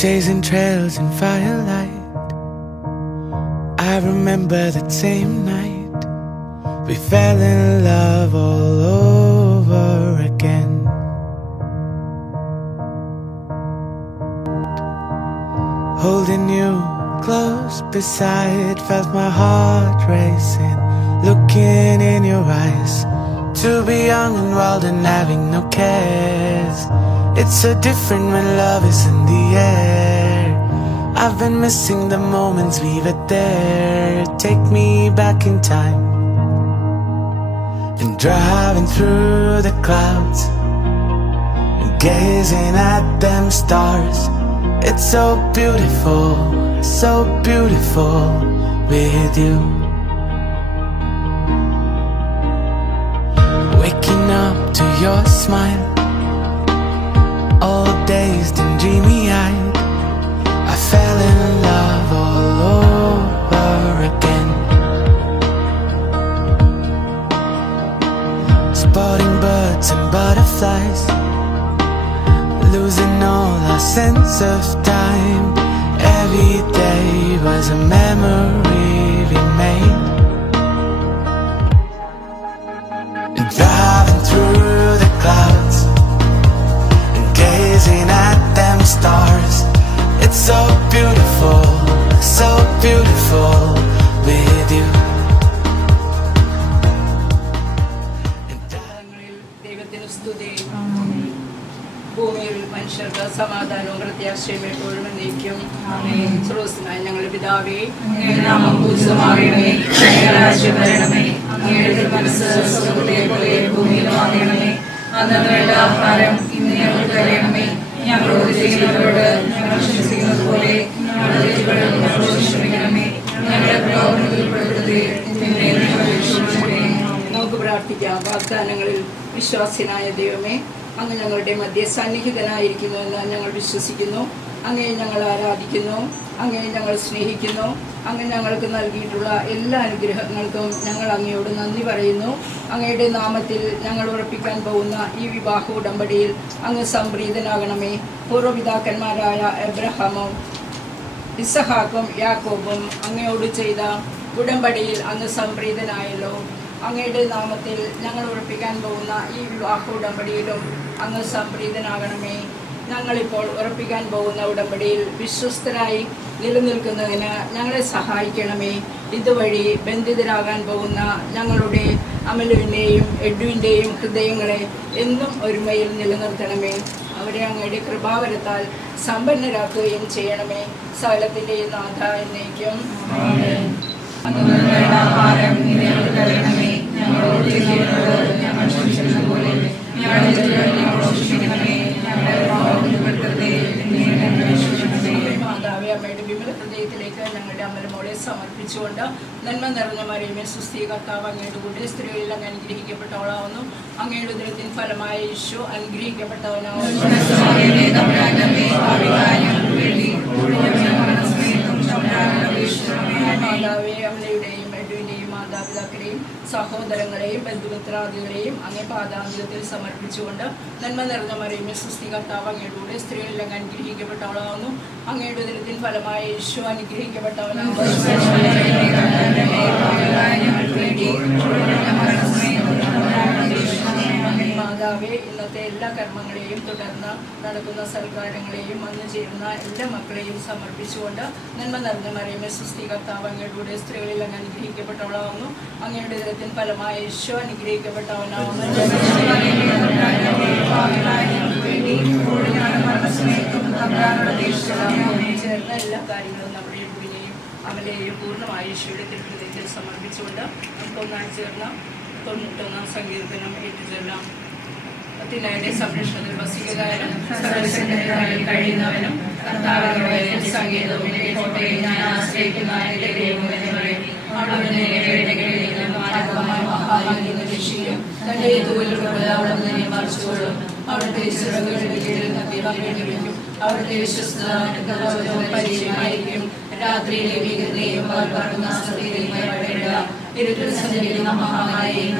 chasing trails in firelight. I remember that same night we fell in love all over again. Holding you close beside, felt my heart racing, looking in your eyes. To be young and wild and having no cares, it's so different when love is in the air. I've been missing the moments we were there. Take me back in time and driving through the clouds and gazing at them stars. It's so beautiful with you. Waking up to your smile, all dazed and dreamy-eyed, I fell in love all over again. Spotting birds and butterflies, losing all our sense of time. Every day was a memory we made. And driving through the clouds and gazing at them stars. It's so beautiful with you. ദൈവത്തിന് സ്തുതി. ഭൂമിയിൽ മനുഷ്യർക്ക് സമാധാനവും പ്രത്യാശയും എപ്പോഴും എന്നേക്കും. സ്രോതസ്സനായ ഞങ്ങളുടെ പിതാവേ, അങ്ങയുടെ നാമം പൂജിതമാകണമേ, അങ്ങയുടെ രാജ്യം വരണമേ, അങ്ങയുടെ തിരുമനസ്സ് സ്വർഗ്ഗത്തിലെ പോലെ ഭൂമിയിലും ആകണമേ. അന്നന്ന് വേണ്ട ആഹാരം ഇന്ന് ഞങ്ങൾക്ക് തരണമേ. ഞങ്ങളോട് ചെയ്യുന്നവരോട് ഞങ്ങൾ ക്ഷമിക്കുന്നത് പോലെ ഞങ്ങളുടെ തെറ്റുകൾ ഞങ്ങളോട് ക്ഷമിക്കണമേ. ഞങ്ങളെ പ്രലോഭനത്തിൽ ഉൾപ്പെടുത്തരുതേ, തിന്മയിൽ നിന്ന് ഞങ്ങളെ രക്ഷിക്കണമേ. നമുക്ക് പ്രാർത്ഥിക്കാം. വാഗ്ദാനങ്ങളിൽ വിശ്വാസ്യനായ ദൈവമേ, അങ്ങ് ഞങ്ങളുടെ മധ്യ സന്നിഹിതനായിരിക്കുന്നുവെന്ന് ഞങ്ങൾ വിശ്വസിക്കുന്നു. അങ്ങയെ ഞങ്ങൾ ആരാധിക്കുന്നു, അങ്ങയെ ഞങ്ങൾ സ്നേഹിക്കുന്നു. അങ്ങ് ഞങ്ങൾക്ക് നൽകിയിട്ടുള്ള എല്ലാ അനുഗ്രഹങ്ങൾക്കും ഞങ്ങൾ അങ്ങയോട് നന്ദി പറയുന്നു. അങ്ങയുടെ നാമത്തിൽ ഞങ്ങൾ ഉറപ്പിക്കാൻ പോകുന്ന ഈ വിവാഹ ഉടമ്പടിയിൽ അങ്ങ് സംപ്രീതനാകണമേ. പൂർവ്വപിതാക്കന്മാരായ എബ്രഹാമും ഇസഹാക്കും യാക്കോബും അങ്ങയോട് ചെയ്ത ഉടമ്പടിയിൽ അങ്ങ് സംപ്രീതനായല്ലോ. അങ്ങയുടെ നാമത്തിൽ ഞങ്ങൾ ഉറപ്പിക്കാൻ പോകുന്ന ഈ വിവാഹ ഉടമ്പടിയിലും അങ്ങ് സംപ്രീതനാകണമേ. ഞങ്ങളിപ്പോൾ ഉറപ്പിക്കാൻ പോകുന്ന ഉടമ്പടിയിൽ വിശ്വസ്തരായി നിലനിൽക്കുന്നതിന് ഞങ്ങളെ സഹായിക്കണമേ. ഇതുവഴി ബന്ധിതരാകാൻ പോകുന്ന ഞങ്ങളുടെ അമലുവിൻ്റെയും എഡ്വിൻ്റെയും ഹൃദയങ്ങളെ എന്നും ഒരുമയിൽ നിലനിർത്തണമേ. അവരെ അങ്ങയുടെ കൃപാവരത്താൽ സമ്പന്നരാക്കുകയും ചെയ്യണമേ. സകലത്തിൻ്റെ നാഥ എന്നേക്കും. ആഹാരം ഞങ്ങൾക്ക് തരണമേ. ഞങ്ങളോട് ചെയ്യുന്നവരോട് ഞങ്ങൾ ക്ഷമിക്കുന്നത് പോലെ ഞങ്ങളുടെ തെറ്റുകൾ ഞങ്ങളോട് ക്ഷമിക്കണമേ. ഞങ്ങളെ പ്രലോഭനത്തിൽ ഉൾപ്പെടുത്തരുതേ, തിന്മയിൽ നിന്ന് ഞങ്ങളെ രക്ഷിക്കണമേ. മാതാവേ, അമ്മയുടെ വിമല ഹൃദയത്തിലേക്ക് ഞങ്ങളുടെ അമലമോളെ സമർപ്പിച്ചുകൊണ്ട് നന്മ നിറഞ്ഞ മറിയമേ, സുസ്ഥി, കർത്താവ് അങ്ങയുടെ കൂടെ സ്ത്രീകളിൽ അങ്ങ് അനുഗ്രഹിക്കപ്പെട്ടവളാവുന്നു. അങ്ങയുടെ ഉദരത്തിൻ ഫലമായ യേശു അനുഗ്രഹിക്കപ്പെട്ടവനാവുന്നു. മാതാവേ, അമ്മയുടെയും എഡ്വിൻ്റെയും മാതാപിതാക്കളെയും സഹോദരങ്ങളെയും ബന്ധുമിത്രാദികളെയും അങ്ങേ പാദാന്ത്യത്തിൽ സമർപ്പിച്ചുകൊണ്ട് നന്മ നിറഞ്ഞ മറിയമേ, സുസ്ഥി, കർത്താവ് അങ്ങയുടെ കൂടെ സ്ത്രീകളിൽ അങ്ങ് അനുഗ്രഹിക്കപ്പെട്ടവളാവുന്നു. അങ്ങയുടെ ഉദരത്തിൻ ഫലമായ യേശു അനുഗ്രഹിക്കപ്പെട്ടവനാവുന്നു. മാതാവേ, ഇന്നത്തെ എല്ലാ കർമ്മങ്ങളെയും തുടർന്ന് നടക്കുന്ന സൽക്കാരങ്ങളെയും വന്നു ചേരുന്ന എല്ലാ മക്കളെയും സമർപ്പിച്ചുകൊണ്ട് നന്മ നിറഞ്ഞ മറിയമേ, സുസ്ഥി, കർത്താവ് അങ്ങയുടെ കൂടെ സ്ത്രീകളിൽ അങ്ങ് അനുഗ്രഹിക്കപ്പെട്ടവളാവുന്നു. അങ്ങയുടെ ഉദരത്തിൻ ഫലമായ യേശു അനുഗ്രഹിക്കപ്പെട്ടവനാവുന്നു. ചേർന്ന എല്ലാ കാര്യങ്ങളും നമ്മുടെ എഡ്വിനെയും അമലെയും പൂർണ്ണമായ യേശുവിന്റെ തിരുഹൃദയത്തിൽ സമർപ്പിച്ചുകൊണ്ട് നമുക്ക് ഒന്നായി ചേർന്ന 91 സങ്കീർത്തനം ഏറ്റുചൊല്ലാം. ത്തിനായുടെ സംരക്ഷണത്തിൽ വസിക്കുന്നവനും സർവ്വശക്തനായി കഴിയുന്നവനും കർത്താവിന്റെ സംഗീതവും കോട്ടയിൽ ഞാൻ ആശ്രയിക്കുന്ന എന്റെ ദൈവം എന്ന് പറയും. അവിടുന്ന് രക്ഷിക്കും. തന്റെ തൂവലുകൾ അവിടുന്ന് എന്നെ മറിച്ചുകൊള്ളും. അവിടുത്തെ ചിറകുകളുടെ കീഴിൽ നിർത്തി വയ്ക്കും. അവിടുത്തെ വിശ്വസ്തത പരിചയമായിരിക്കും. രാത്രിയിലെ ഭീകരതയും പറക്കുന്ന സത്യതയും ഭയപ്പെടേണ്ട. ഇരുട്ടിൽ സഞ്ചരിക്കുന്ന മഹാമാരിയെയും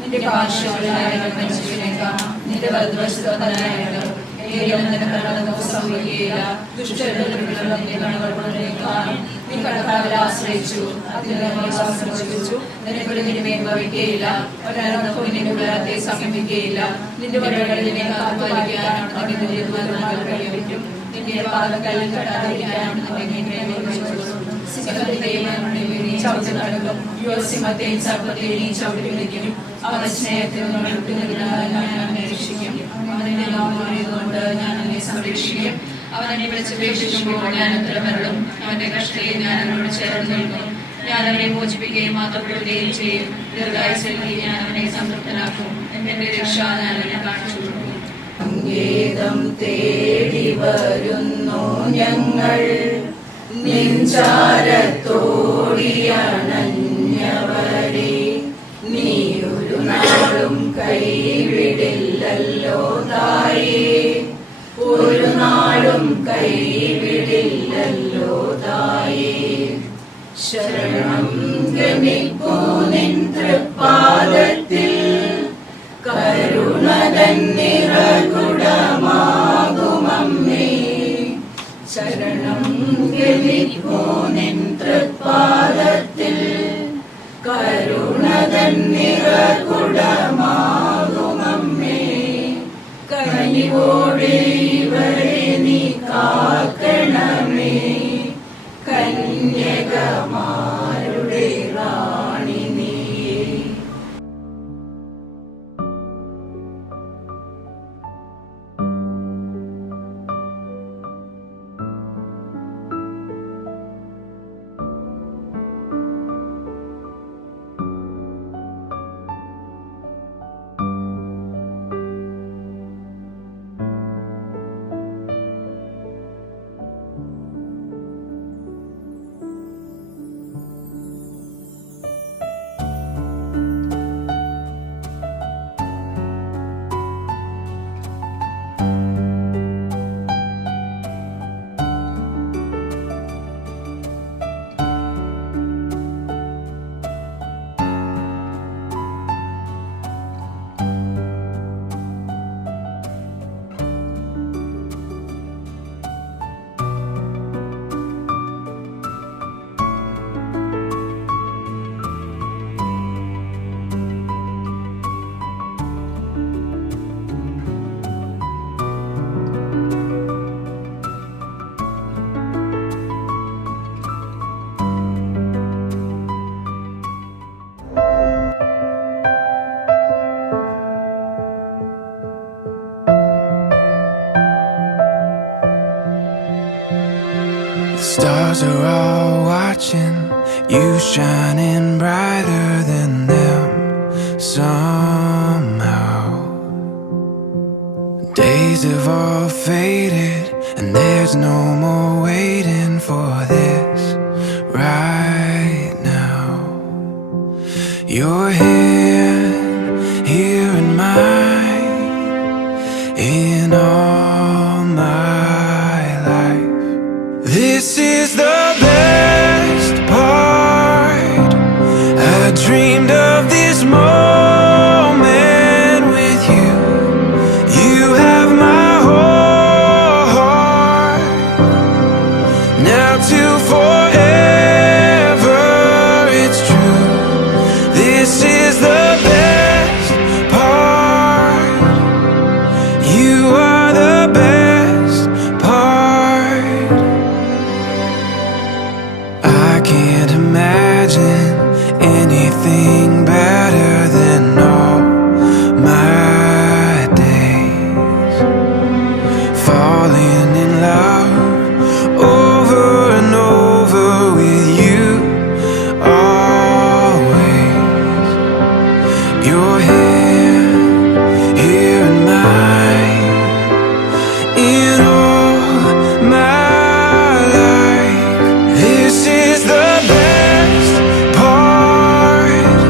നിന്റെ പാർശ്വങ്ങളായ മനുഷ്യനേക്കാം. നിന്റെ വലതുവശത്ത് സംഭവിക്കുകയില്ല. ദുഷ്ടരുടെ നീ കർത്താവിൽ ആശ്രയിച്ചു, അതിനു നിന്നെ ഭവിക്കുകയില്ല. ഒരനർത്ഥവും നിന്റെ കുലത്തെ സമീപിക്കുകയില്ല. നിന്റെ വഴികളിൽ നിന്നെ കാത്തുപാലിക്കാനാണ് നിന്റെ ദൂതന്മാർ കഴിയും. നിന്റെ പാദങ്ങളിൽ കടാതിരിക്കാനാണ് സിംഹത്തെയും സർപ്പത്തെയും ചവിട്ടി വിളിക്കും. അവന്റെ സ്നേഹത്തിൽ ഞാൻ രക്ഷിക്കും. അവനെ നാമറിയുകൊണ്ട് ഞാൻ എന്നെ സംരക്ഷിക്കും. അവൻ എന്നെ വിളിച്ചപേക്ഷിക്കുമ്പോൾ ഞാൻ ഉത്തരമരുളും. അവന്റെ കഷ്ടതയിൽ ഞാൻ അവനോട് ചേർന്ന് നിൽക്കും. ഞാൻ അവനെ മോചിപ്പിക്കുകയും മാത്രപ്പെടുകയും ചെയ്യും. ദീർഘായുസ്സിൽ ഞാൻ അവനെ സംതൃപ്തനാക്കും. എന്റെ രക്ഷ ഞാൻ അവനെ കാണിച്ചു കൊടുക്കും. സംഗീതം തേടി വരുന്നു ഞങ്ങൾ, നെഞ്ചാരത്തോടിയണഞ്ഞവരെ നീ ഒരു നാളും കൈവിടില്ലല്ലോ തായേ, ഒരു നാളും കൈവിടില്ലല്ലോ തായേ. ശരണം ഗമിപ്പൂ നിൻ തൃപ്പാദത്തിൽ, കരുണതൻ നിറകുടമാകുമമ്മേ. ശരണം ഗമിപ്പൂ നിൻ തൃപ്പാദത്തിൽ, കരുണതൻ നിറകുടമാകുമമ്മേ. കനിവോടെ ഇവരെ നീ കാക്കണമേ, കന്യകമാരുടെ റാണി നീയേ. The stars are all watching you, shining brighter than them somehow. Days have all faded and there's no more waiting for this right now. Your hand here in mine, in all my life. This is the best part. I dreamed of this moment with you. You have my whole heart. Now to forever, it's true. This is the best part. You are the best part. I can't imagine anything better than all my days. Falling in love over and over with you always. Your hand here in mine, in all my life. This is the best part.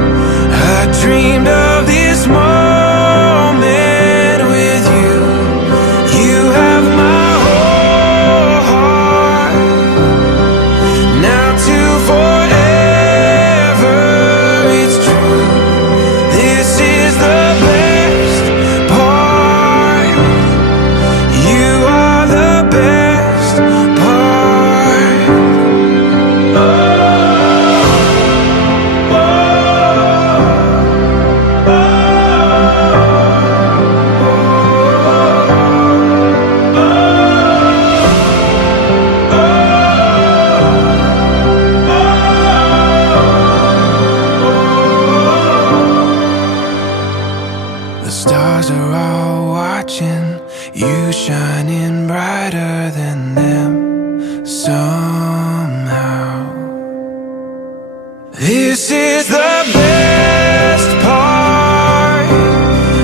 This is the best part.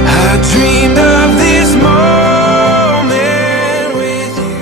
I dreamed of this moment with you.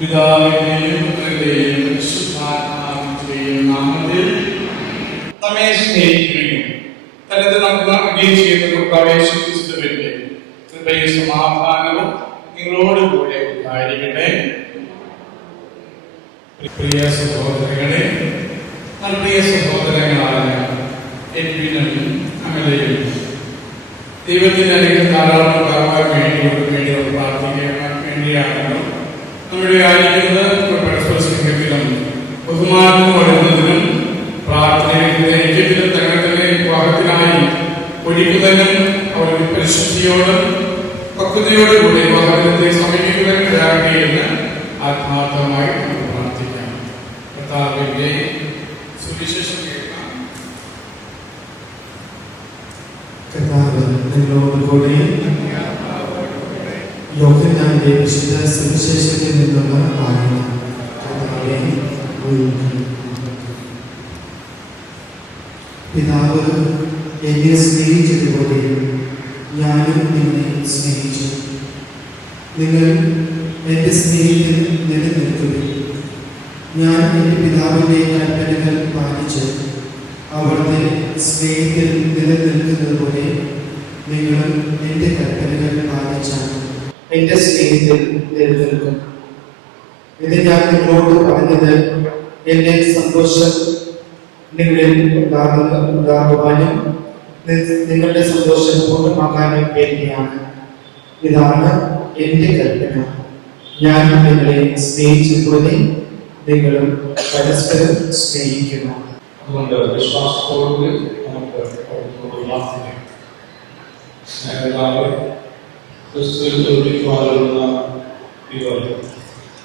പിതാവിന്റെയും പുത്രന്റെയും പരിശുദ്ധാത്മാവിന്റെയും നാമത്തിൽ നമ്മെ സ്നേഹിക്കുകയും തനത് നമുക്ക് അംഗീകരിച്ച് ചെയ്യുന്ന കർത്താവേ യേശുക്രിസ്തുവിന്റെ കൃപയും സമാധാനവും നിങ്ങളോട് കൂടെ ഉണ്ടായിരിക്കട്ടെ. പ്രിയ സഹോദരങ്ങളെ, പ്രിയ സഹോദരങ്ങളായ എഡ്വിനും അമലയും ദൈവത്തിന്റെ അനുഗ്രഹം ധാരാളം വേണ്ടി പ്രാർത്ഥിക്കാൻ വേണ്ടിയാണ് നമ്മുടെ ആയിരിക്കുന്നത്. പരസ്പര സ്നേഹത്തിലും ബഹുമാനവും വളരുന്നതിനും പ്രാർത്ഥനയുടെ ഐക്യത്തിലും തങ്ങളുടെ വിവാഹത്തിനായി ഒരുക്കുന്നതിനും അവരുടെ പരിശുദ്ധിയോടും പക്വതയോടുകൂടി വിവാഹത്തെ സമീപിക്കുന്നതിനും ഇടയാകട്ടെയെന്ന് ആത്മാർത്ഥമായി നമുക്ക് പ്രാർത്ഥിക്കാം. കർത്താവിന്റെ സുവിശേഷം കേൾക്കാം. കർത്താവ് നിങ്ങളോട് കൂടെ യോഹന്നാന്റെ വിശുദ്ധ സുവിശേഷത്തിൽ നിന്നുള്ള വായന. കർത്താവേ, പിതാവ് എന്നെ സ്നേഹിച്ചതുപോലെ ഞാനും നിന്നെ സ്നേഹിച്ചു. നിങ്ങൾ എൻ്റെ സ്നേഹത്തിൽ നിലനിൽക്കുകയും ഞാൻ എൻ്റെ പിതാവിൻ്റെ കൽപ്പനകൾ പാലിച്ച് അവിടുത്തെ സ്നേഹത്തിൽ നിലനിൽക്കുന്നത് പോലെ നിങ്ങളും എൻ്റെ കൽപ്പനകൾ പാലിച്ചാണ് എൻ്റെ സ്നേഹത്തിൽ നിലനിൽക്കും. ഇത് ഞാൻ നിങ്ങളോട് പറഞ്ഞത് എൻ്റെ സന്തോഷം നിങ്ങളിൽ ഉണ്ടാകുവാനും നിങ്ങളുടെ സന്തോഷം പൂർണ്ണമാക്കാനും വേണ്ടിയാണ്. ഇതാണ് എൻ്റെ കൽപ്പന. ഞാൻ നിങ്ങളെ സ്നേഹിച്ചതുപോലെ നിങ്ങളും പരസ്പരം സ്നേഹിക്കുന്നു. അതുകൊണ്ട് വിശ്വാസത്തോടുകൂടി നമുക്ക് പ്രാർത്ഥിക്കാം. സ്നേഹത്താലെ ക്രിസ്തുവിൽ ഒരുമിക്കുവാനുള്ള ഇവർ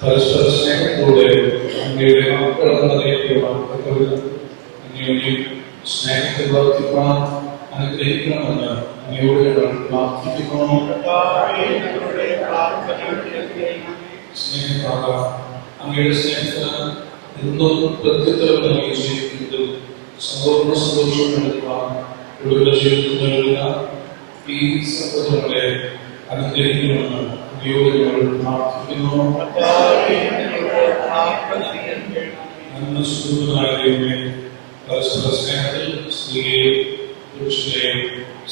പരസ്പര സ്നേഹത്തോടെ അങ്ങയുടെ അന്യോന്യം സ്നേഹത്തിൽ വർദ്ധിപ്പാൻ അനുഗ്രഹിക്കണമെന്ന് അങ്ങയോട് പ്രാർത്ഥിക്കുന്നു. സ്നേഹത്താല അങ്ങയുടെ സ്നേഹത്തിന് എന്നും പ്രത്യുത്തരം നൽകി ജീവിക്കുന്നത് സമ്പൂർണ്ണ സന്തോഷം നൽകുവാൻ ഒടുവിലെ ജീവിതത്തിൽ നൽകുന്ന ഈ സഹോദരങ്ങളെ അനുഗ്രഹിക്കണമെന്ന് ഉപയോഗങ്ങൾ പ്രാർത്ഥിക്കുന്നു. പരസ്പര സ്നേഹത്തിൽ സ്ത്രീയെയും പുരുഷനെയും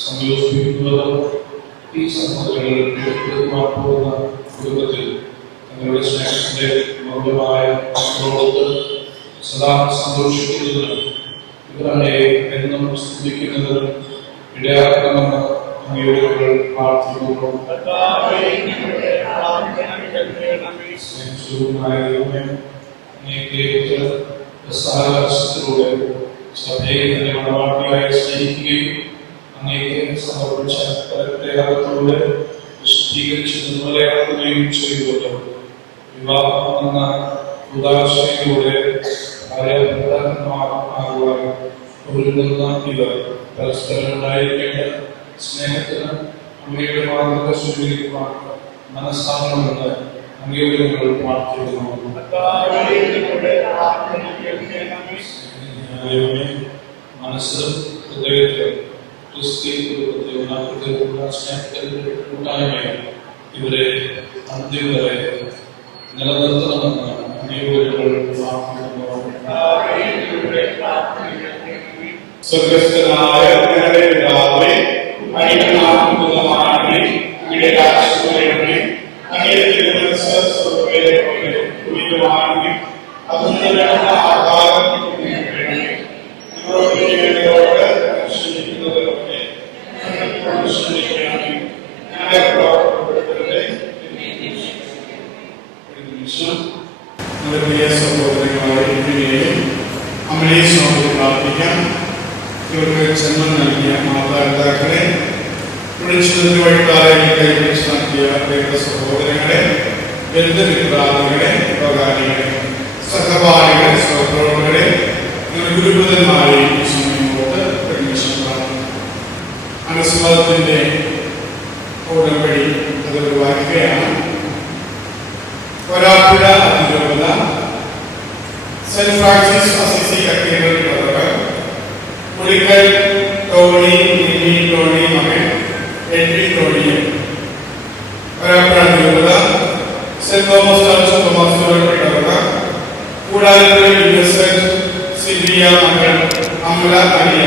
സംയോജിപ്പിക്കുന്നവർ ഈ സഹോദരങ്ങൾ പോകുന്ന കുടുംബത്തിൽ തങ്ങളുടെ സ്നേഹത്തിന്റെ മൗല്യമായ സദാ സന്തോഷിക്കുന്നതിനും ഇവരെ എന്നും സ്തുതിക്കുന്നതിനും ഇടയാക്കണമെന്ന് അങ്ങയോട് പ്രാർത്ഥിക്കുന്നു. സാഹചര്യത്തിലൂടെ സഭയെ തന്നെ മണവാട്ടിയായി സ്നേഹിക്കുകയും അങ്ങേക്ക് സമർപ്പിച്ച പ്രത്യേകത്തിലൂടെ വിശുദ്ധീകരിച്ച് നിർമ്മലയാക്കുകയും ചെയ്തുകൊണ്ട് വിവാഹം എന്ന ഉദാശയിലൂടെ ആകുവാൻ ഒരുങ്ങുന്ന ഇവർ പരസ്പരം ഉണ്ടായിരിക്കേണ്ട സ്നേഹത്തിന് അങ്ങയുടെ മാതൃക സ്വീകരിക്കുവാൻ മനസ്സാകണമെന്ന് അങ്ങയോട് ഞങ്ങൾ പ്രാർത്ഥിക്കുന്നു. മനസ്സിലും ഹൃദയത്തിലും ക്രിസ്തീയ കുടുംബത്തെ സ്നേഹത്തിന്റെ കൂട്ടായ്മയും ഇവരെ അന്തിമ വരെ നിലനിർത്തണമെന്ന് അങ്ങയോട് ഞങ്ങൾ പ്രാർത്ഥിക്കുന്നു. സ്വർഗ്ഗസ്ഥനായ ഞങ്ങളുടെ പിതാവേ, അങ്ങയുടെ നാമം പൂജിതമാകണമേ, അങ്ങയുടെ രാജ്യം വരണമേ, അങ്ങയുടെ തിരുമനസ്സ് സ്വർഗ്ഗത്തിലെ പോലെ ഭൂമിയിലുമാകണമേ. അന്നു വേണ്ട ആഹാരം ഞങ്ങൾക്ക് തരണമേ. ഞങ്ങളോട് അമ്മയെ സമയത്ത് പ്രാർത്ഥിക്കാം. ഇവർക്ക് ജന്മം നൽകിയ മാതാപിതാക്കളെ, വിളിച്ചതിന് വഴിക്കാരെ കൈപിടിച്ച് നടത്തിയ പ്രിയ സഹോദരങ്ങളെ, ബന്ധുമിത്രാദികളെ, ഉപകാരികളെ, സഹപാഠികളെ, സഹപ്രവർത്തകരെ, ഗുരുബുധന്മാരെയും സമയത്ത് അനുസ്മരണത്തിന്റെ ഉടമ്പടി അതൊരു വായിക്കുകയാണ്. വരാപ്പുഴ അതിരൂപത saint Francis Assisi cathedral brother Pulikkal Tony Mini Tony മകൻ എഡ്വിൻ ടോണിയെ, വരാപ്പുഴ അതിരൂപത saint Thomas church Thomas brother കൂടാതെ ഇന്നസെന്റ് സിൽവിയ മകൾ അമല അനിയ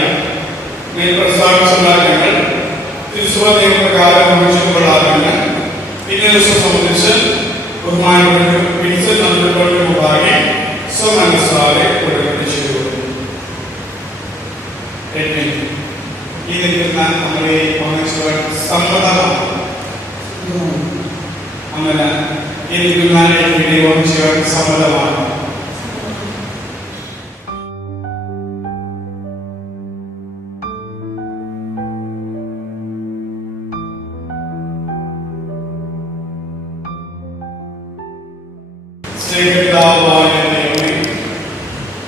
പ്രസ്താവിച്ചുള്ള ഞങ്ങൾ തിരുസുഭ നിയമപ്രകാരം നിർമ്മിച്ചുകൊള്ളാമെന്ന് ഇന്നേ ദിവസം സംബന്ധിച്ച് ബഹുമാനപ്പെട്ട വിൻസെന്റ് നന്ദിയുടെ മുമ്പാകെ സ്വമനസ്സാലെ പ്രകടിപ്പിച്ചു. ഈ നിൽക്കുന്ന നമ്മളെ സമ്മതമാണ്. അങ്ങനെ ഈ നിൽക്കുന്ന സമ്മതമാണ്. സ്നേഹപിതാവായ ദൈവമേ,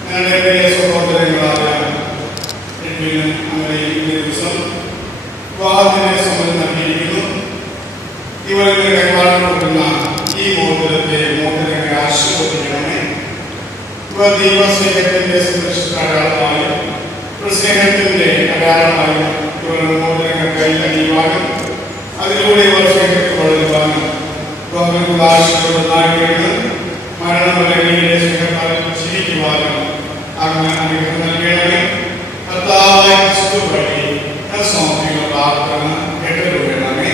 ഞങ്ങളുടെ പ്രിയ സഹോദരങ്ങളായ അങ്ങനെ ഈ ദിവസം വിവാഹത്തിന്റെ സമ്മതം നൽകിയിരിക്കുന്നു. ഇവർക്ക് കൈമാറാൻ കൊടുക്കുന്ന ഈ മോതിരങ്ങളെ ആശീർവദിക്കണമേ. ഇവ ദൈവസ്നേഹത്തിന്റെ സംരക്ഷണ അടയാളമായും സ്നേഹത്തിന്റെ അടയാളമായും ഇവരുടെ മോതിരങ്ങൾ കൈകഴിയുവാനും അതിലൂടെ ഇവർ സ്നേഹത്തിൽ വളരുവാനും മരണമല്ലെങ്കിൽ സ്നേഹത്താൽ ജീവിക്കുവാനും അങ്ങനെ അനുഗ്രഹം നൽകണമേ. കർത്താവായ ക്രിസ്തു വഴി സമർപ്പിക്കുന്ന പ്രാർത്ഥന കേട്ടുകൊള്ളണമേ.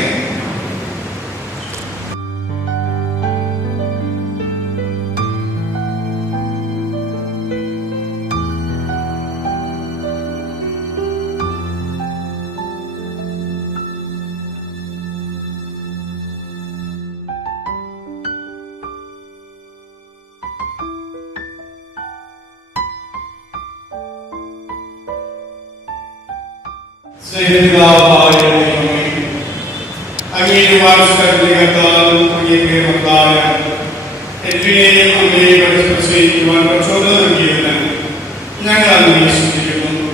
സ്നേഹിതാവായ ദൈവമേ, അങ്ങയുടെ വാത്സല്യത്താലും അങ്ങയുടെ മക്കളായ എഡ്വിനെയും അങ്ങയെ പരിശീലിക്കുവാൻ പ്രചോദനം നൽകിയതിന് ഞങ്ങൾ അങ്ങയെ സ്തുതിക്കുന്നു.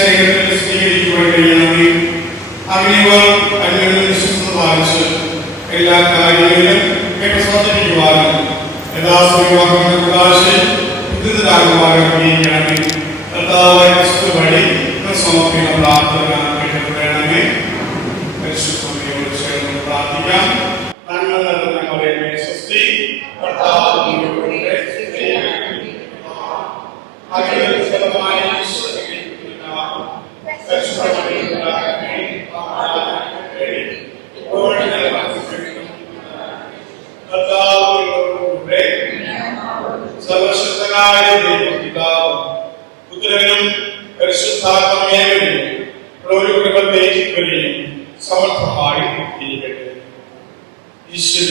സ്നേഹത്തിൽ സ്വീകരിക്കുവാൻ കഴിയണമേ. അങ്ങനെവർ അങ്ങയുടെ വിശ്വസ്ത പാലിച്ച് എല്ലാ കാര്യങ്ങളിലും പ്രവർത്തിക്കുവാനും യഥാസമയമാകുന്ന പ്രകാശം ഉദ്ധിതരാകുവാനും കഴിയണമേ. കർത്താവായ ക്രിസ്തു വഴി സമർപ്പിക്കുന്ന പ്രാർത്ഥന കേട്ടുകൊള്ളണമേ. പരിശുദ്ധമയോട് ചേർന്ന് പ്രാർത്ഥിക്കാം. നന്മ നൽകുന്ന ഞങ്ങളുടെ സ്വസ്തി. സർവശക്തനായ ദൈവം പിതാവും പുത്രനും പരിശുദ്ധാത്മാവേയും ഒരു കൃപയും സമർത്ഥമായി ഇരിക്കട്ടെ. ഈശ്വര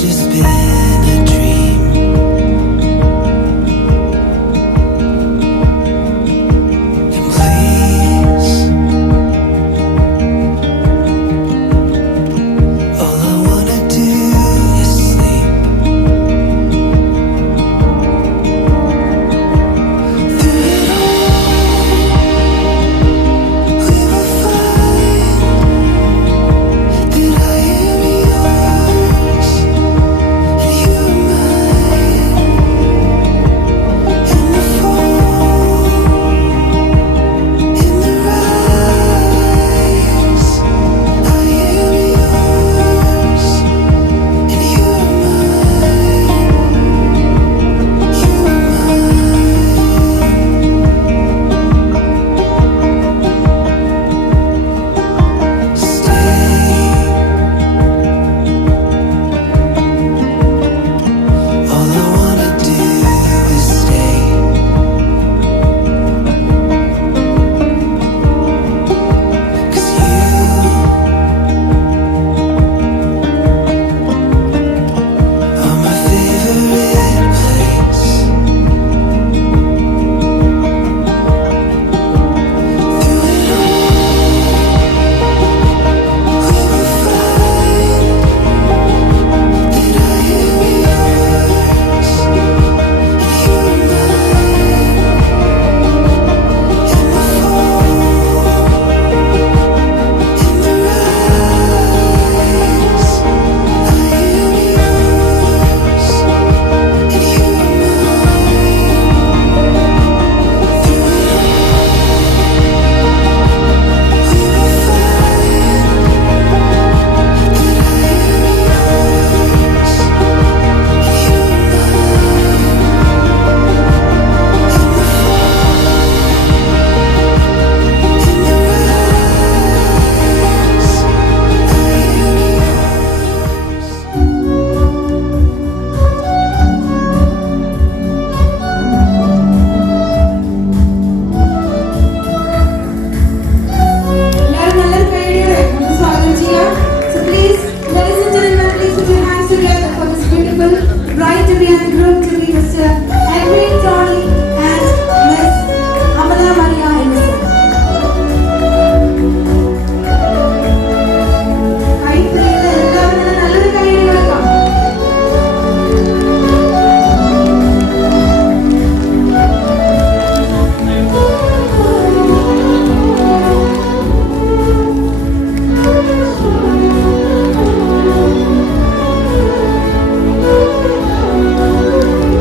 just been a dream. And please, all I wanna do is sleep. Through it all, we will find that I am yours and you are mine. In the fall, in the rise, I am yours and you are mine. You are mine. Stay. All I wanna do is stay. 'Cause you are my favorite place. Through it all, we will find that I am yours and you are mine. In the fall, in the rise, I am yours and you are mine. Through it all, we will എല്ലാവരും നല്ലൊരു കൈയടിയോടെ നമുക്ക് സ്വാഗതം ചെയ്യാം. So please, ladies and gentlemen, please put your hands together for this beautiful bride to be and groom to be, Mr. Edwin Tony and Miss Amala Maria Emerson. കൈത്തറിയിലെ എല്ലാവരും തന്നെ നല്ലൊരു കൈയടി കൊടുക്കാം.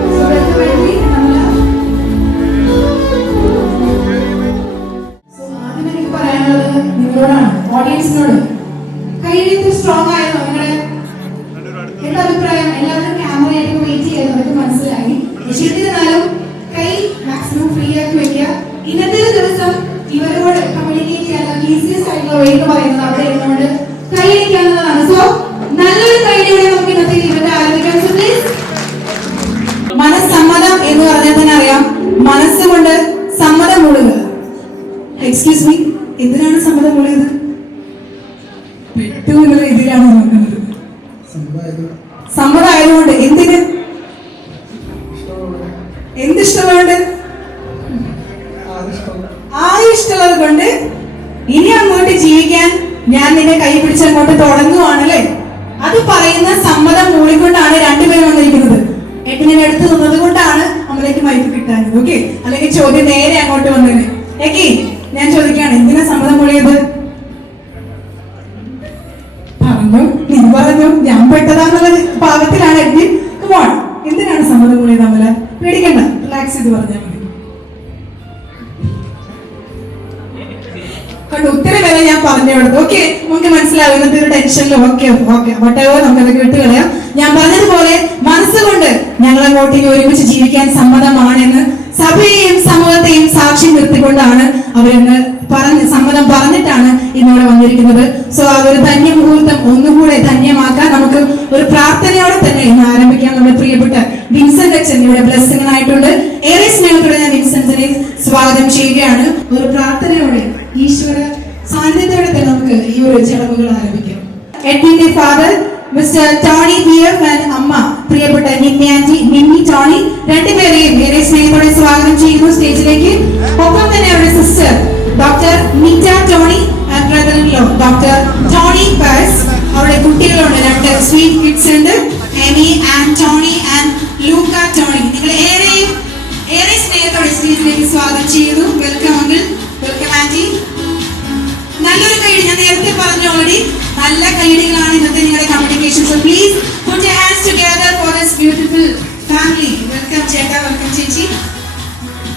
So welcome Edwin and Amala. So ആദ്യം എനിക്ക് പറയാനുള്ളത് നിങ്ങളോടാണ്, ഓഡിയൻസിനോട്. കൈയടി ഇത്ര സ്ട്രോങ് ആയിരുന്നു നിങ്ങളുടെ എന്താ അഭിപ്രായം? എല്ലാവരും ക്യാമറയായിട്ട് വെയിറ്റ് ചെയ്ത് അവർക്ക് മനസ്സിലായി. എന്നിരുന്നാലും കൈ മാക്സിമം ഫ്രീ ആക്കി വെക്കുക. ഇന്നത്തെ ഒരു ദിവസം ഇവരോട് കമ്മ്യൂണിക്കേറ്റ് ചെയ്യാൻ ഈസിയസ്റ്റ് ആയിട്ടുള്ള വഴി എന്ന് പറയുന്നത് അവിടെ ഇരുന്നുകൊണ്ട് കൈയടിക്കാവുന്നതാണ്. സോ നല്ലൊരു കൈയടിയോടെ നമുക്ക് ഇന്നത്തെ ഇവരുടെ ആരംഭിക്കാം. So please. മനസ്സമ്മതം എന്ന് പറഞ്ഞാൽ തന്നെ അറിയാം, മനസ്സുകൊണ്ട് സമ്മതം മൂടുക. എക്സ്ക്യൂസ് മീ, എന്തിനാണ് സമ്മതം മൂടിയത്? പെട്ടു എന്നുള്ള രീതിയിലാണ് നോക്കുന്നത്. സമ്മതമായതുകൊണ്ട് എന്തിന്? എന്തിഷ്ടമുണ്ട്? ആരും ഇഷ്ടമുള്ളത് കൊണ്ട് ഇനി അങ്ങോട്ട് ജീവിക്കാൻ ഞാൻ നിന്നെ കൈ പിടിച്ചങ്ങോട്ട് തുടങ്ങുവാണല്ലേ. അത് പറയുന്ന സമ്മതം മൂടിക്കൊണ്ടാണ് രണ്ടുപേരും വന്നിരിക്കുന്നത്. എട്ടിനെ അടുത്ത് നിന്നത് കൊണ്ടാണ് അമ്മലേക്ക് മൈക്ക് കിട്ടാഞ്ഞത്. ഓക്കെ, അല്ലെങ്കിൽ ചോദ്യം നേരെ അങ്ങോട്ട് വന്നേനെ. ഏക്കി, ഞാൻ ചോദിക്കാണ്, എന്തിനാ സമ്മതം മൂടിയത്? പറഞ്ഞു, നീ പറഞ്ഞു, ഞാൻ പെട്ടതാന്നുള്ള പാകത്തിലാണ് എഡ്വിൻ. കമോൺ, എന്തിനാണ് സമ്മതം മൂടിയത്? അമ്മല പേടിക്കണ്ട, റിലാക്സ് ചെയ്ത് പറഞ്ഞാൽ മതി. കണ്ടു, ഉത്തരം വരെ ഞാൻ പറഞ്ഞു കൊടുത്തു. ഓക്കെ, നമുക്ക് മനസ്സിലാവും ഇന്നത്തെ ഒരു ടെൻഷനിലും. ഓക്കെ ഓക്കെ, വട്ടവോ നമുക്കതൊക്കെ വിട്ടുകളയാം. ഞാൻ പറഞ്ഞതുപോലെ മനസ്സുകൊണ്ട് ഞങ്ങൾ അങ്ങോട്ടേക്ക് ഒരുമിച്ച് ജീവിക്കാൻ സമ്മതമാണെന്ന് സഭയെയും സമൂഹത്തെയും സാക്ഷി നിർത്തിക്കൊണ്ടാണ് അവരെന്ന് സമ്മതം പറഞ്ഞിട്ടാണ് ഇന്നോടെ വന്നിരിക്കുന്നത്. സോ അതൊരു ധന്യ മുഹൂർത്തം ഒന്നുകൂടെ ധന്യമാക്കാൻ നമുക്ക് ഒരു പ്രാർത്ഥനയോടെ തന്നെ ഇന്ന് ആരംഭിക്കാം. നമ്മുടെ പ്രിയപ്പെട്ട വിൻസെന്റ് അച്ഛൻ ഇവിടെ ബ്ലെസ്സിംഗായിട്ടുണ്ട്. ഏറെ സ്നേഹത്തോടെ ഞാൻ വിൻസെന്റിനെ സ്വാഗതം ചെയ്യുകയാണ്. ഒരു പ്രാർത്ഥനയോടെ ഈശ്വര സാന്നിധ്യത്തോടെ തന്നെ നമുക്ക് ഈ ഒരു ചടങ്ങുകൾ ആരംഭിക്കാം. എഡ്വിന്റെ father mister Tony BF and അമ്മ പ്രിയപ്പെട്ട നിമ്മി ടോണി രണ്ടുപേരെയും ഏറെ സ്നേഹത്തോടെ സ്വാഗതം ചെയ്യുന്നു സ്റ്റേജിലേക്ക്. ഒപ്പം തന്നെ അവരുടെ sister doctor Nitta Tony and brother in law doctor Tony പാസ്. അവരുടെ കുട്ടികളുണ്ട്, 2 സ്വീറ്റ് കിഡ്സ് ഉണ്ട്, Amy and Tony and Luca Tony. നിങ്ങൾ ഏറെ സ്നേഹത്തോടെ സ്റ്റേജിലേക്ക് സ്വാഗതം ചെയ്യുന്നു. Welcome uncle, welcome aunty. നല്ലൊരു കൈയ്യടി, ഞാൻ നേരത്തെ പറഞ്ഞ ഓൾറെഡി നല്ല കൈയ്യടികളാണ് ഇന്നത്തെ നിങ്ങളുടെ communication. So please put your hands together for this beautiful family. Welcome ചേട്ടാ, വെൽക്കം ചേച്ചി.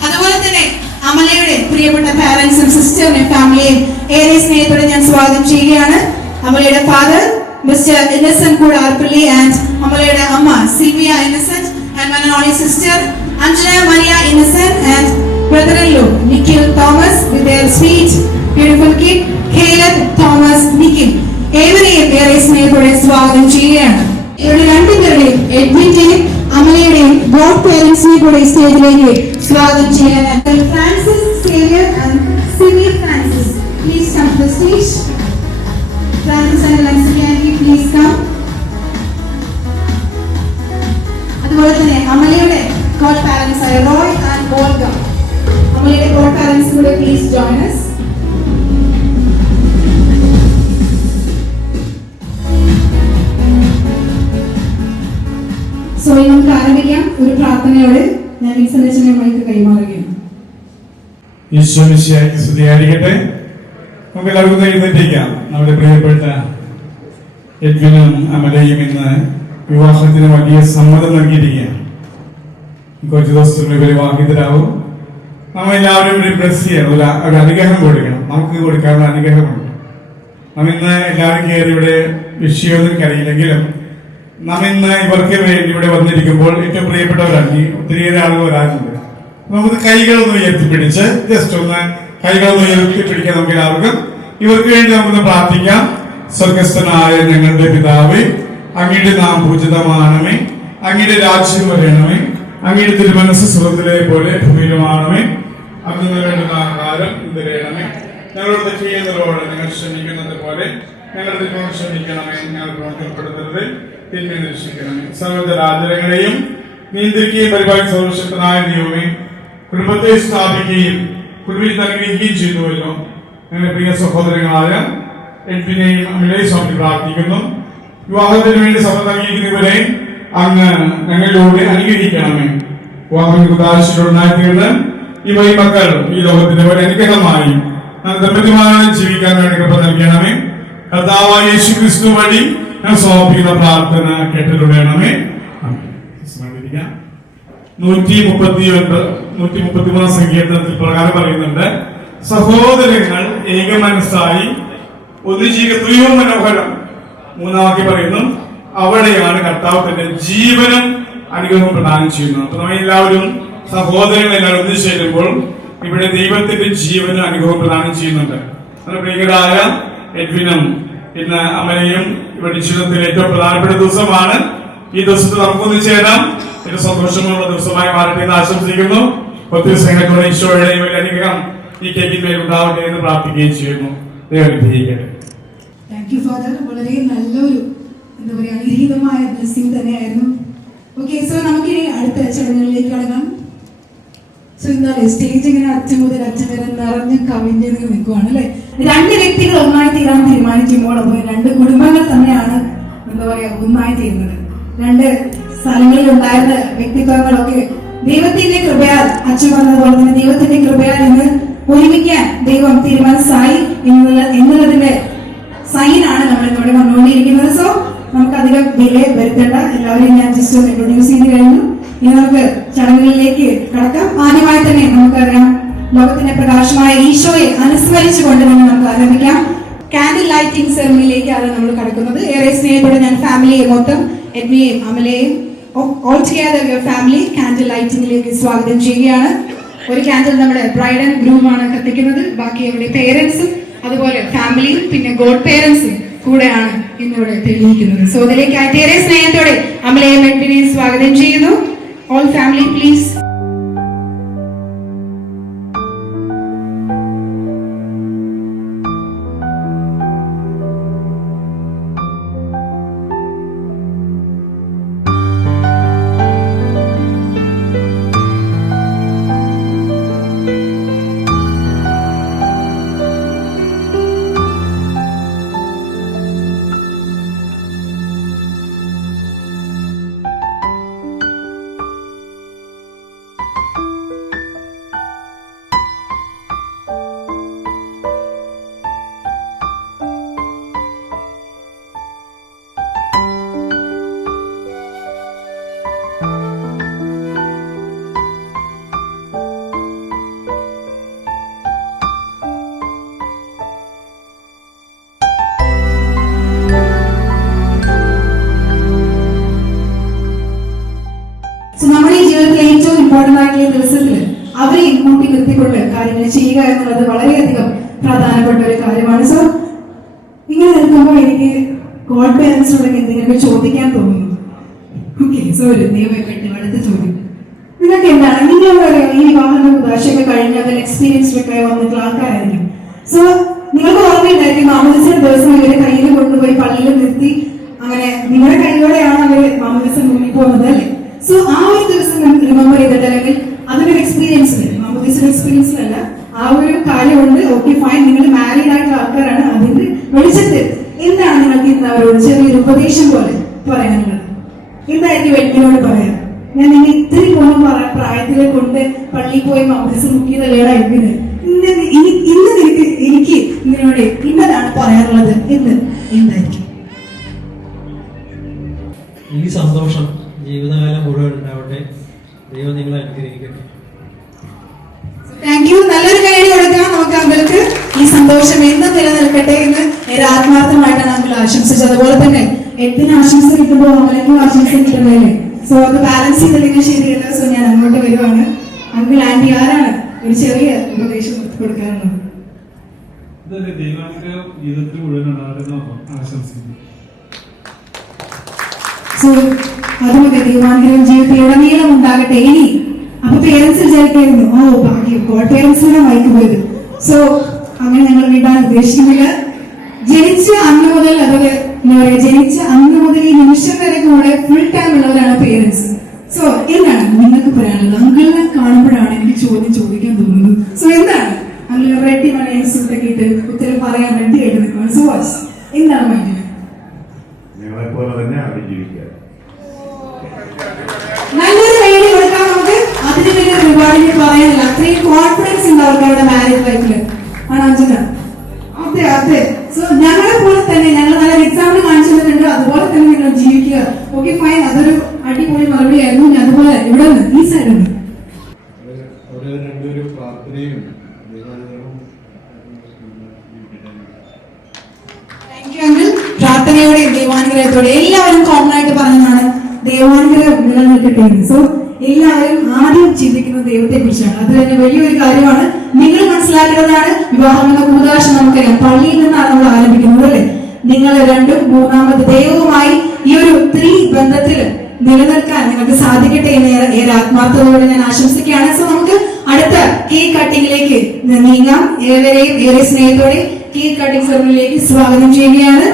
അതുപോലെ തന്നെ അമലയുടെ പ്രിയപ്പെട്ട പാരന്റ്സും സിസ്റ്ററിനെ ഫാമിലിയെ ഏറെ സ്നേഹത്തോടെ ഞാൻ സ്വാഗതം ചെയ്യുകയാണ്. അമലയുടെ ഫാദർ മിസ്റ്റർ ഇന്നസെന്റ് കൂടാർപ്പള്ളി ആൻഡ് അമലയുടെ അമ്മ Sylvia Innocent and my only sister Angela Maria Innocent and brother-in-law Nikhil Thomas with their sweet beautiful kid Caleb Thomas Nikhil. ഏവരെയും ഏറെ സ്നേഹത്തോടെ സ്വാഗതം ചെയ്യുകയാണ്. ഇവരുടെ രണ്ടുപേരുടെയും എഡ്വിന്റെയും അമലയുടെയും ഗോഡ് പേരൻസിനെ കൂടെ സ്റ്റേജിലേക്ക് സ്വാഗതം ചെയ്യാനായിട്ട് ഫ്രാൻസിസ് സേവിയർ ആൻഡ് സിമിയർ Francis please come to the stage. Francis and ലൻസിലി ആൻറ്റി പ്ലീസ് കം. അതുപോലെ തന്നെ അമലയുടെ ഗോഡ് പാരൻസ് ആയ റോയ് ആൻഡ് ഓൾഗ, അമലയുടെ ഗോഡ് പാരൻസ് കൂടെ പ്ലീസ് ജോയിൻ us. സോ നമുക്ക് ആരംഭിക്കാം. ഒരു പ്രാർത്ഥനയോടെ ഞാൻ ഈ സന്ദേശങ്ങളിലേക്ക് കൈമാറുകയാണ്. ഈശോ മിശിഹായ്ക്ക് സ്തുതിയായിരിക്കട്ടെ. നമുക്ക് എല്ലാവർക്കും എഴുന്നേറ്റിരിക്കാം. നമ്മുടെ പ്രിയപ്പെട്ട എഡ്വിനും അമലയും ഇന്ന് വിവാഹത്തിന് വലിയ സമ്മതം നൽകിയിരിക്കുകയാണ്. കുറച്ച് ദിവസത്തിനുള്ളിൽ ഇവർ വിവാഹിതരാകും. നമ്മളെല്ലാവരും ഒരു ബ്ലസ് ചെയ്യണം, ഒരു അനുഗ്രഹം കൊടുക്കണം. നമുക്ക് കൊടുക്കാനുള്ള അനുഗ്രഹമുണ്ട്. നാം ഇന്ന് എല്ലാവരും കയറി ഇവിടെ വിഷയമൊന്നും എനിക്കറിയില്ലെങ്കിലും നാം ഇന്ന് ഇവർക്ക് വേണ്ടി ഇവിടെ വന്നിരിക്കുമ്പോൾ ഏറ്റവും പ്രിയപ്പെട്ടവരാണ്. ഒത്തിരിയേറെ ആളുകൾ വരാറുണ്ട്. നമുക്ക് കൈകളൊന്ന് ഉയർത്തിപ്പിടിച്ച് ജസ്റ്റ് ഒന്ന് കൈകളൊന്ന് ഉയർത്തിപ്പിടിക്കാൻ നമുക്ക് എല്ലാവർക്കും ഇവർക്ക് വേണ്ടി നമുക്കൊന്ന് പ്രാർത്ഥിക്കാം. സ്വർഗസ്ഥനായ ഞങ്ങളുടെ പിതാവേ, അങ്ങയുടെ നാം പൂജിതമാണമേ, അങ്ങയുടെ രാജ്യം വരണമേ, അങ്ങയുടെ തിരുമനസ് സ്വർഗ്ഗത്തിലെ പോലെ ഭൂമിയിലുമാണമേ. അന്ന് വേണ്ടുന്ന ആഹാരം ഇന്ന് തരണമേ. ഞങ്ങളോട് തെറ്റ് ചെയ്യുന്നവരോട് നിങ്ങൾ ക്ഷമിക്കുന്നത് പോലെ ഞങ്ങളുടെ തെറ്റോട് ക്ഷമിക്കണമേ. ഞങ്ങൾ പ്രവർത്തനപ്പെടുത്തരുത്, തിന്മ രക്ഷിക്കണമേ. സർവ്വരാജങ്ങളെയും നിയന്ത്രിക്കുകയും പരിപാലിക്കുന്ന സർവശക്തനായ ദൈവമേ, കുടുംബത്തെ സ്ഥാപിക്കുകയും കുടുംബത്തിൽ അനുഗ്രഹിക്കുകയും ചെയ്തുവല്ലോ. ഞങ്ങളുടെ പ്രിയ സഹോദരങ്ങളായ എഡ്വിനെയും അമലയെയും സ്വാമി പ്രാർത്ഥിക്കുന്നു. വിവാഹത്തിന് വേണ്ടി സമ്മതം നൽകിയിരിക്കുന്നവരെ അങ്ങ് ഞങ്ങളിലൂടെ അനുഗ്രഹിക്കണമേ. വിവാഹം കുതാശിലുണ്ടായിത്തീർന്ന് ഈ മക്കൾ ഈ ലോകത്തിന്റെ ഒരു അനുഗ്രഹമായി ദമ്പതിമാരായി ജീവിക്കാൻ വേണ്ടി കൃപ നൽകണമേ. കർത്താവായ യേശു ക്രിസ്തു വഴി ഞാൻ സമർപ്പിക്കുന്ന പ്രാർത്ഥന കേട്ടിട്ടുണ്ടേ. 139 സങ്കീർത്തനത്തിൽ പ്രകാരം പറയുന്നുണ്ട്, സഹോദരങ്ങൾ ഏകമനസ്സായി ഒന്നിച്ചിരിക്കുക തുല്യവും മനോഹരം. മൂന്നാമത്തെ പറയുന്നു, അവിടെയാണ് കർത്താവ് തന്റെ ജീവനും അനുഗ്രഹം പ്രദാനം ചെയ്യുന്നത്. അപ്പൊ നമ്മൾ എല്ലാവരും സഹോദരങ്ങളെല്ലാവരും ഒന്നിച്ചു ചേരുമ്പോൾ ഇവിടെ ദൈവത്തിന്റെ ജീവനും അനുഗ്രഹം പ്രദാനം ചെയ്യുന്നുണ്ട്. നമ്മുടെ പ്രിയരായ എഡ്വിനും ഇന്ന് അമലയും ഇവിടെ ജീവിതത്തിലെ ഏറ്റവും പ്രധാനപ്പെട്ട ദിവസമാണ്. ഈ ദിവസത്തിൽ നമുക്കൊന്ന് ചേരാം. ഒരു സന്തോഷമുള്ള ദിവസമായി മാറട്ടെ എന്ന് ആശംസിക്കുന്നു. ഒത്തിരി സ്നേഹത്തോടെ ഈശോയുടെ അനുഗ്രഹം ഈ കേക്കിന്മേൽ ഉണ്ടാവട്ടെ എന്ന് പ്രാർത്ഥിക്കുകയും ചെയ്യുന്നു. ദൈവം അനുഗ്രഹിക്കട്ടെ. Thank you father. വളരെ നല്ലൊരു എന്താ പറയുക അനുഗ്രഹീതമായ ബ്ലെസ്സിംഗ് തന്നെയായിരുന്നു. ഓക്കെ, സോ നമുക്കിനി അടുത്ത ചടങ്ങുകളിലേക്ക് കടങ്ങാം. സോ എന്താണ് സ്റ്റേജ് ഇങ്ങനെ അറ്റം മുതൽ അറ്റം വരെ നിറഞ്ഞ് കവിഞ്ഞ് നിൽക്കുവാണ് അല്ലെ. 2 വ്യക്തികൾ ഒന്നായി തീരാൻ തീരുമാനിക്കുമ്പോൾ അപ്പോൾ 2 കുടുംബങ്ങൾ തന്നെയാണ് എന്താ പറയാ ഒന്നായി തീരുന്നത്. 2 സ്ഥലങ്ങളിൽ ഉണ്ടായിരുന്ന വ്യക്തിത്വങ്ങളൊക്കെ ദൈവത്തിന്റെ കൃപയാൽ, അച്ഛൻ പറഞ്ഞതുപോലെ തന്നെ ദൈവത്തിന്റെ കൃപയാൽ ഇന്ന് ഒരുമിക്കാൻ ദൈവം തീരുമാനിച്ചായി എന്നുള്ളതിന്റെ സൈനാണ് നമ്മൾ ഇവിടെ വന്നുകൊണ്ടിരിക്കുന്നത്. സോ നമുക്ക് അധികം ഡിലേ വരുത്തേണ്ട. എല്ലാവരെയും ഞാൻ ജസ്റ്റ് ഒന്ന് ഇൻട്രൊഡ്യൂസ് ചെയ്ത് കഴിഞ്ഞു. ഇനി നമുക്ക് ചടങ്ങുകളിലേക്ക് കടക്കാം. ആദ്യമായി തന്നെ നമുക്കറിയാം, ലോകത്തിന്റെ പ്രകാശമായ ഈശോയെ അനുസ്മരിച്ചുകൊണ്ട് തന്നെ നമുക്ക് ആരംഭിക്കാം. കാൻഡിൽ ലൈറ്റിംഗ് സെറമണിയിലേക്കാണ് നമ്മൾ കടക്കുന്നത്. ഏറെ സ്നേഹത്തോടെ ഞാൻ ഫാമിലിയെ മൊത്തം എഡ്മിയെയും അമലയെയും all together your family candle ലൈറ്റിംഗിലേക്ക് സ്വാഗതം ചെയ്യുകയാണ്. ഒരു കാൻഡിൽ നമ്മുടെ ബ്രൈഡ് ആൻഡ് ഗ്രൂമാണ് കത്തിക്കുന്നത്. ബാക്കി അവരുടെ പേരൻസും അതുപോലെ ഫാമിലിയും പിന്നെ ഗോഡ് പേരൻസും കൂടെയാണ് ഇന്നിവിടെ തെളിയിക്കുന്നത്. സോ അതിലേക്കായിട്ട് ഏറെ സ്നേഹത്തോടെ അമലയെയും എഡ്വിനെയും സ്വാഗതം ചെയ്യുന്നു. All family please. ചെയ്യുക എന്നുള്ളത് വളരെയധികം പ്രധാനപ്പെട്ട ഒരു കാര്യമാണ്. സോ ഇങ്ങനെ നിൽക്കുമ്പോൾ എനിക്ക് ഗോഡ് പേരൻസിനോടൊക്കെ എന്തെങ്കിലും ചോദിക്കാൻ തോന്നുന്നു. ഓക്കെ, സോ ഒരു നിയമപ്പെട്ട് അടുത്ത ചോദ്യം നിങ്ങൾക്ക് എന്താണ്, നിങ്ങൾ ഈ വിവാഹ ഉദാശയൊക്കെ കഴിഞ്ഞ അതിൽ എക്സ്പീരിയൻസ്ഡ് ഒക്കെ വന്നിട്ടുള്ള ആൾക്കാരായിരിക്കും. സോ നിങ്ങൾക്ക് ഓർമ്മയുണ്ടായിരിക്കും മാമോദിസ ദിവസം ഇവരെ കയ്യിൽ കൊണ്ടുപോയി പള്ളിയിൽ നിർത്തി അങ്ങനെ നിങ്ങളുടെ കൈയോടെയാണ് അവര് മാമോദിസം മുന്നിൽ പോകുന്നത് അല്ലേ? സോ ആ ഒരു ദിവസം റിമെമ്പർ ചെയ്തിട്ട് അല്ലെങ്കിൽ അതിനൊരു എക്സ്പീരിയൻസിൽ മാമോദിസ എക്സ്പീരിയൻസിലല്ല ആ ഒരു കാര്യം കൊണ്ട് ഓക്കെ ഫൈൻ നിങ്ങൾ മാരീഡ് ആയിട്ടുള്ള ആൾക്കാരാണ്, അതിന്റെ വെളിച്ചത്തിൽ എന്താണ് നിങ്ങൾക്ക് ഇന്ന് അവരോട് ചെറിയൊരു ഉപദേശം പോലെ പറയാനുള്ളത്? എന്തായിരിക്കും വ്യക്തിയോട് പറയാം? ഞാൻ നിങ്ങൾ ഇത്രയും പോകുന്ന പ്രായത്തിലെ കൊണ്ട് പള്ളിയിൽ പോയി മാമോദിസം മുക്കിയത് വേറെ ഇന്ന് എനിക്ക് നിങ്ങളോട് ഇന്നതാണ് പറയാനുള്ളത് എന്ന് എന്തായിരിക്കും? ഈ സന്തോഷം ജീവിതകാലം മുഴുവൻ ഉണ്ടാവട്ടെ. ദൈവം നിങ്ങളെ അനുഗ്രഹിക്കട്ടെ. Thank you. നല്ലൊരു കൈ കൊടുക്കാം നമുക്ക് അങ്കിൾക്ക്. ഈ സന്തോഷം എന്നും നിലനിൽക്കട്ടെ എന്ന് ആത്മാർത്ഥമായിട്ടാണ് അങ്കിൾ ആശംസിച്ചത്. അതുപോലെ തന്നെ എട്ടിന് ആശംസ കിട്ടുമ്പോൾ അമലയ്ക്കും ആശംസ കിട്ടുന്നതല്ലേ? സോ അത് ബാലൻസ് ചെയ്തില്ലെങ്കിൽ ശരിയല്ല. സോ ഞാൻ അങ്ങോട്ട് വരുവാണ്. അങ്കിൾ ആന്റി ആരാണ് ഒരു ചെറിയ ഉപദേശം കൊടുക്കാനുള്ളത്? ദൈവാനുഗ്രഹം ജീവിതത്തിൽ മുഴുവൻ ഉണ്ടാകുന്ന ആശംസിക്കുന്നു. സോ അതുപോലെ ദൈവാനുഗ്രഹം ജീവിതത്തിലുടനീളം ഉണ്ടാകട്ടെ. ഇനി അപ്പൊ പേരൻസ് വിചാരിക്കായിരുന്നു ഓ ഭാഗ്യം ഗോഡ് പേരൻസിനാണ് മയക്ക് പോയത്. സോ അങ്ങനെ ഞങ്ങൾ വിടാൻ ഉദ്ദേശിക്കുന്നില്ല. ജനിച്ച അന്ന് മുതൽ അതായത് എന്താ പറയുക, ജനിച്ച അന്ന് മുതൽ ഈ നിമിഷം വരെ കൂടെ ഫുൾ ടൈം ഉള്ളവരാണ് പേരൻസ്. സോ എന്താണ് നിങ്ങൾക്ക് പറയാനുള്ളത്? അങ്കിളിനെ കാണുമ്പോഴാണ് എനിക്ക് ചോദ്യം ചോദിക്കാൻ തോന്നുന്നത്. സോ എന്താണ് അങ്കിൾ റെഡി മണി സൂട്ടൊക്കെ ഇട്ട് ഉത്തരം പറയാൻ റെഡി ആയിട്ട് നിൽക്കുകയാണ്. സോ വാട്സ് എന്താണ് മൈൻഡിൽ? ഞങ്ങളെപ്പോലെ തന്നെ അവിടെ ജീവിക്കുക. നല്ലൊരു കൈയ്യടി കൊടുക്കാൻ നമുക്ക്. അതിന് വലിയ റിവാർഡിന് പറയാനില്ല. അത്രയും കോൺഫിഡൻസ് ഉണ്ട് അവർക്ക് അവരുടെ മാരേജ് ലൈഫില്. ആണ് അഞ്ജന? അതെ അതെ. സോ ഞങ്ങളെ പോലെ തന്നെ ഞങ്ങൾ നല്ലൊരു എക്സാമ്പിൾ കാണിച്ചു തന്നിട്ടുണ്ട്. അതുപോലെ തന്നെ നിങ്ങൾ ജീവിക്കുക. Okay fine. അതൊരു അടിപൊളി മറുപടി ആയിരുന്നു. അതുപോലെ ഇവിടെ നിന്ന് ഈ സൈഡിൽ നിന്ന് അവര് രണ്ടുപേരും പ്രാർത്ഥനയും പ്രാർത്ഥനയോടെ ദൈവാനുഗ്രഹത്തോടെ എല്ലാവരും കോമൺ ആയിട്ട് പറഞ്ഞതാണ് ദൈവാനുഗ്രഹം നിലനിൽക്കട്ടെ. സോ എല്ലാവരും ആദ്യം ചിന്തിക്കുന്നത് ദൈവത്തെ കുറിച്ചാണ്. അത് തന്നെ വലിയൊരു കാര്യമാണ്. നിങ്ങൾ മനസ്സിലാക്കേണ്ടതാണ് വിവാഹം എന്ന കൂതാശ നമുക്കറിയാം പള്ളിയിൽ നിന്നാണ് നമ്മൾ ആരംഭിക്കുന്നത് അല്ലേ? നിങ്ങൾ രണ്ടും മൂന്നാമത് ദൈവവുമായി ഈ ഒരു ബന്ധത്തിൽ നിലനിൽക്കാൻ നിങ്ങൾക്ക് സാധിക്കട്ടെ എന്ന് ഏറെ ആത്മാർത്ഥതയോടെ ഞാൻ ആശംസിക്കുകയാണ്. സോ നമുക്ക് അടുത്ത കേക്ക് കട്ടിങ്ങിലേക്ക് നീങ്ങാം. ഏവരെയും ഏറെ സ്നേഹത്തോടെ കേക്ക് കട്ടിംഗ് സെറമണിയിലേക്ക് സ്വാഗതം ചെയ്യുകയാണ്.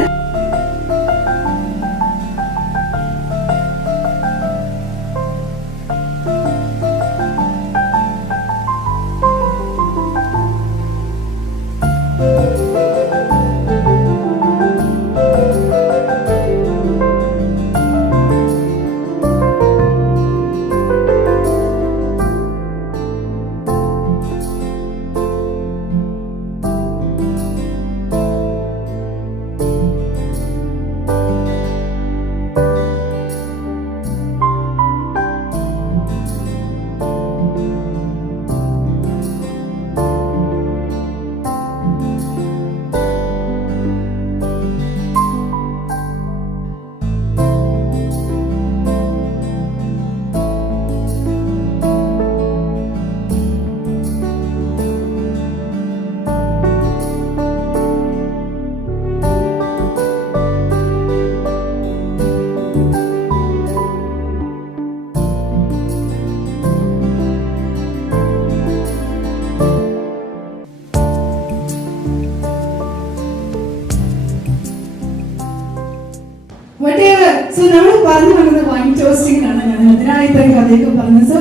സോ നമ്മൾ പറഞ്ഞു വന്നത് വൈൻ ടോസ്റ്റിംഗിനാണ്. ഞാൻ അതിനാണ് ഇത്രയും കഥയൊക്കെ പറഞ്ഞത്. സോ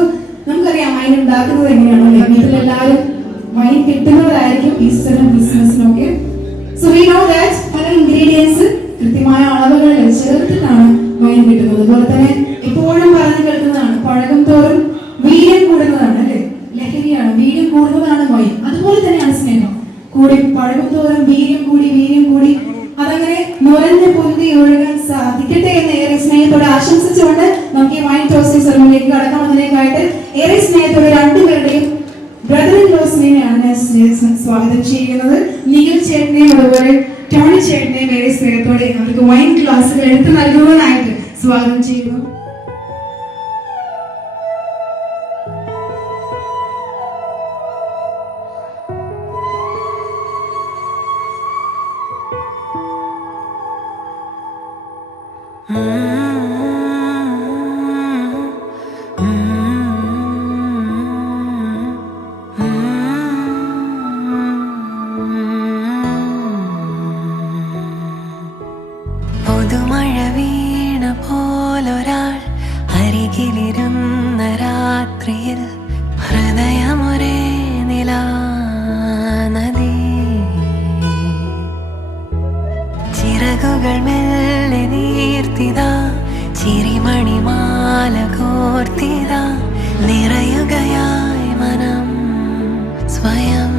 നമുക്കറിയാം വൈൻ ഉണ്ടാക്കുന്നത് എങ്ങനെയാണല്ലേ? വീട്ടിലെല്ലാവരും വൈൻ കിട്ടുന്നവരായിരിക്കും ഈസ്റ്ററിനും ക്രിസ്മസിനും ഒക്കെ. സോ വി നോ ദാറ്റ് പല ഇൻഗ്രീഡിയൻസ് കൃത്യമായ അളവുകളിൽ ചേർത്തിട്ടാണ് വൈൻ കിട്ടുന്നത്. അതുപോലെ തന്നെ എപ്പോഴും പറഞ്ഞു കേൾക്കുന്നതാണ് പഴകും തോറും വീര്യം കൂടുന്നതാണ് അല്ലെ? ലഹരിയാണ്, വീര്യം കൂടുന്നതാണ് വൈൻ. അതുപോലെ തന്നെയാണ് സ്നേഹം. കൂടി പഴകും തോറും വീര്യം കൂടി അതങ്ങനെ നുരഞ്ഞു പൊന്തി ഒഴുകാൻ സാധിക്കട്ടെ എന്ന് ഏറെ സ്നേഹത്തോടെ ആശംസിച്ചുകൊണ്ട് നമുക്ക് ഈ വൈൻ ടോസ്റ്റിംഗ് സെറമണിയിലേക്ക് കടക്കാം. അതിലേക്കായിട്ട് ഏറെ സ്നേഹത്തോടെ രണ്ടുപേരുടെയും ബ്രദർ ഇൻ ലോസിനെയാണ് ഞാൻ സ്വാഗതം ചെയ്യുന്നത്. നിഖിൽ ചേട്ടനെയും അതുപോലെ ടോണി ചേട്ടനെയും ഏറെ സ്നേഹത്തോടെ അവർക്ക് വൈൻ ക്ലാസ്സുകൾ എടുത്തു നൽകുവാനായിട്ട് സ്വാഗതം ചെയ്യുന്നു. പുതുമഴ വീണ പോലൊരാൾ അരികിലിരുന്ന രാത്രിയിൽ ഹൃദയമൊരേ നിലാനദി ചിറകുകൾ മെല്ലെ നീർത്തിതാ ചിരിമണിമാല കോർത്തിതാ നിറയുകയായി മനം സ്വയം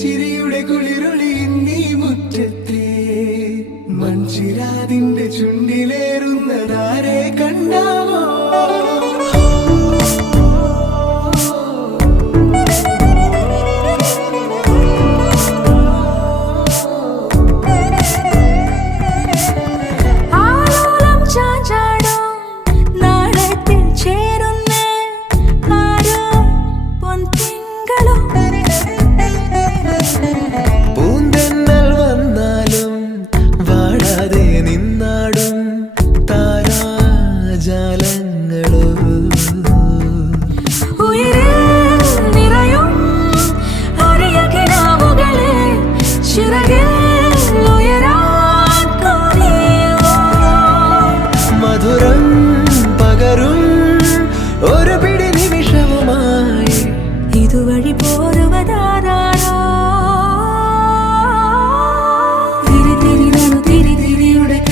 ചിരിയുടെ കുളിരൊളി നീ മുറ്റത്തെ മൺചിരാതിന്റെ ചുണ്ടിലേറുന്നതാരെ കണ്ടാവോ പൂന്ത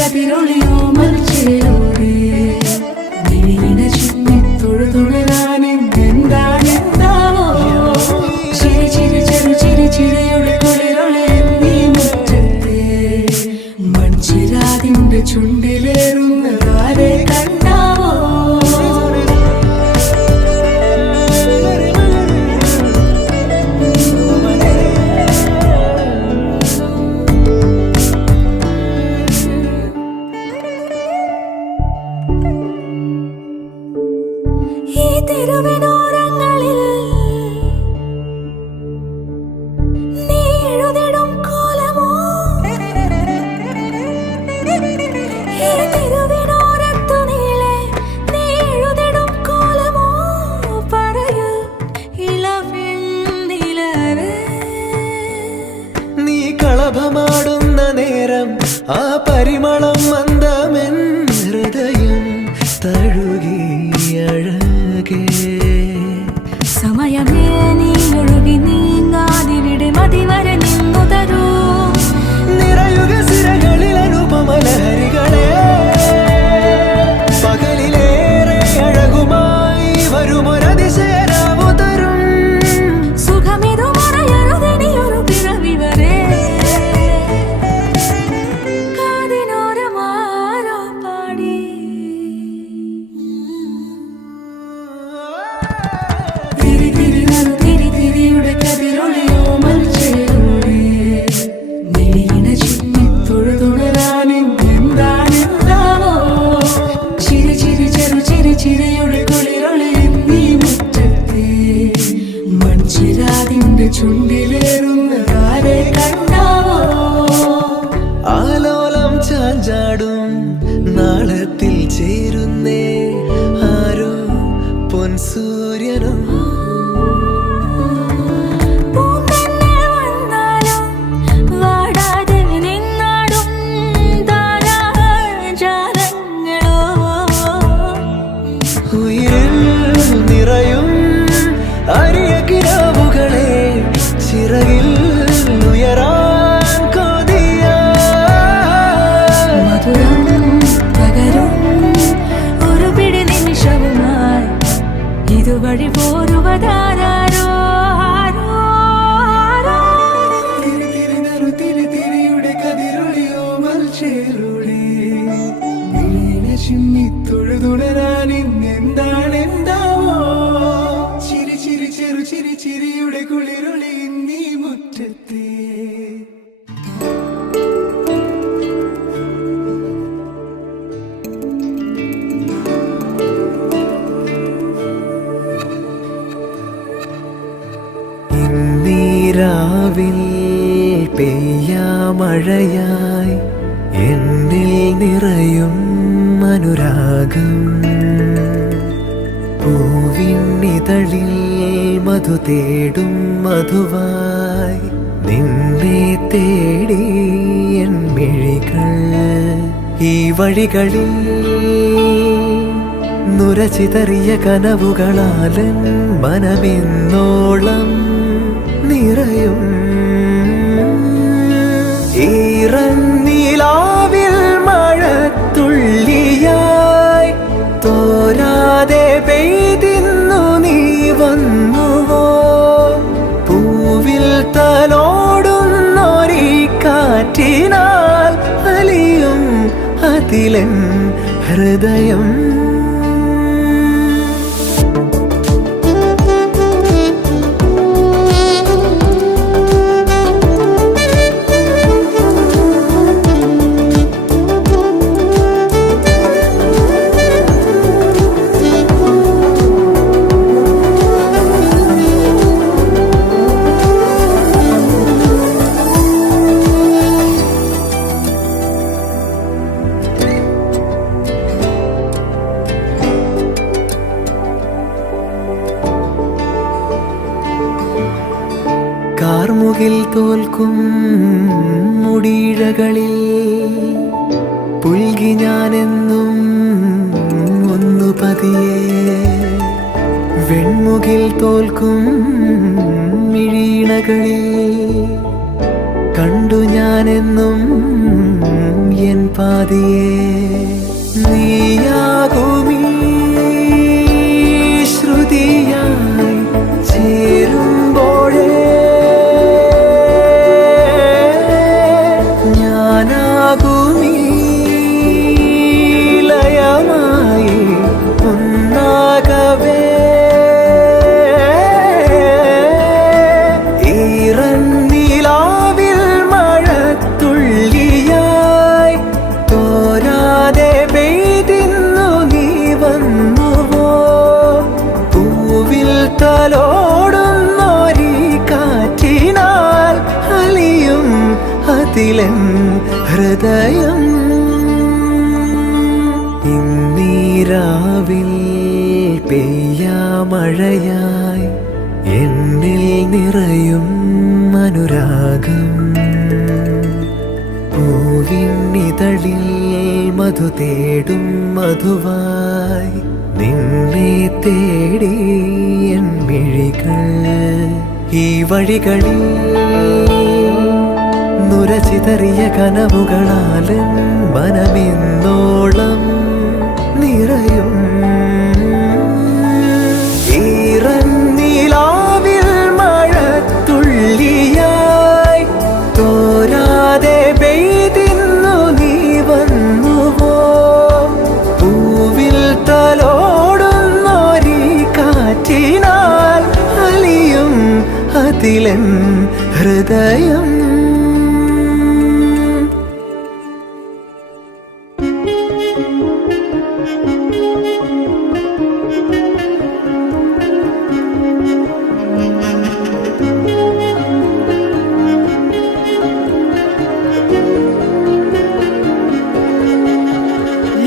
കതിരൊളിയോ മൽച്ചേരോടെ വിഴിയിണ ചുറ്റി തൊഴുതുണരാനും എന്താണെന്താവോ ചിരി ചിരി ചെറു ചിരി ചിരിയുടെ കുളിരൊളി നീ മുറ്റത്തെ മൺചിരാതിന്റെ ചുണ്ടിലേറുന്നതാരെ കണ്ടാവോ ഈ തെരുവിനോരങ്ങളിൽ നീ എഴുതിടും കോലമോ ഈ തെരുവിനോരത്തു നീളെ നീ എഴുതിടും കോലമോ പറയൂ ഇളവെണ്ണിലവേ നീ കളഭമാടുന്ന നേരം ആ പരിമളം മന്ദമെൻ ഹൃദയം തഴുകി അഴകേ സമയമേ നീ ഒഴുകി നീങ്ങാതിവിടെ മതിവരെ നിന്നു തരൂ നിറയുക സിരകളിൽ അനുപമലഹരികളെ പകലിലേറെ അഴകുമായി വരുമൊരതിശയരാവു തരും സുഖമിതു മറയരുതിനിയൊരു പിറവി വരെ കാതിനോരമാരോ പാടി തിരി തിരി നറു തിരി തിരിയുടെ കതിരൊളിയോ മൽച്ചേരോടെ വിഴിയിണ ചുറ്റി തൊഴുതുണരാനും എന്താണെന്താവോ ചിരി ചിരി ചെറു ചിരി ചിരിയുടെ കുളിരൊളി നീ മുറ്റത്തെ മൺചിരാതിന്റെ ചുണ്ടിലേറുന്നതാരെ കണ്ടാവോ ആലോലം ചാഞ്ചാടും നാളത്തിൽ ചേരുന്നേ ആരോ പൊൻസൂര്യനും പൂന്തന്നെ വന്നാലും വാടാതെ നിന്നാടും താരാജാലങ്ങളോ ഉയിരിൽ നിറയും അരിയ കിനാവുകളെ ചിറകിൽ ഉയരാൻ കൊതിയ മധുരം പകരും ഒരു പിടി നിമിഷവുമായി ഇതുവഴി പോരുവതാരോ ആരോ ആരോ തിരി തിരി നറു തിരി തിരിയുടെ കതിരൊളിയോ മൽച്ചേരുളി വിഴിയിണ ചിമ്മി തൊഴുതുണരാൻ ഇന്നെന്താണെന്താവോ ചിരി ചിരി ചെറു ചിരി ചിരിയുടെ കുളിരൊളി നീ മുറ്റത്തെ ഇന്നീരാവിൽ പെയ്യാമഴയായി എന്നിൽ നിറയും അനുരാഗം പൂവിന്നിതളിൽ മധു തേടും മധുവായി നിന്നെ തേടി എൻ മിഴികൾ ഈ വഴികളിൽ നുരചിതറിയ കനവുകളാലൻ മനമെന്നോളം നിറയും ഈറന്നീലാവിൽ മഴത്തുള്ളിയായി തോരാതെ പെയ്തിന്നു നീ വന്നുവോ പൂവിൽ തലോടുന്നൊരീ കാറ്റിനാൽ അലിയും അതിലൻ ഹൃദയം കാർമുകിൽ തോൽക്കും മുടിയിഴകളിൽ പുൽകി ഞാനെന്നും ഒന്നു പതിയെ വെൺമുകിൽ തോൽക്കും മിഴീണകളിൽ കണ്ടു ഞാനെന്നും എൻ പാതിയേ നീയാകുമീ ശ്രുതിയായി ചേരുമ്പോഴേ ഞാനാകുമീ ലയമായി ഒന്നാകവേ ഈറന്നിലാവിൽ മഴത്തുള്ളിയായി തോരാതെ പെയ്തിന്നു നീ വന്നുവോ പൂവിൽ തലോടുന്നോരീ കാറ്റിനാൽ അലിയും അതിലൻ ഹൃദയം ഇന്നീരാവിൽ പെയ്യാമഴയായി എന്നിൽ നിറയും അനുരാഗം പൂവിന്നിതളിൽ മധു തേടും മധുവായി നിന്നെ തേടി എൻ മിഴികൾ ഈ വഴികളിൽ നുരചിതറിയ കനവുകളാലും മനമെന്നോളം നിറയും ഈറന്നിലാവിൽ മഴത്തുള്ളിയായി തോരാതെ പെയ്തിന്നു നീ വന്നുവോ പൂവിൽ തലോടുന്നോരീ കാറ്റിനാൽ അലിയും അതിലൻ ഹൃദയം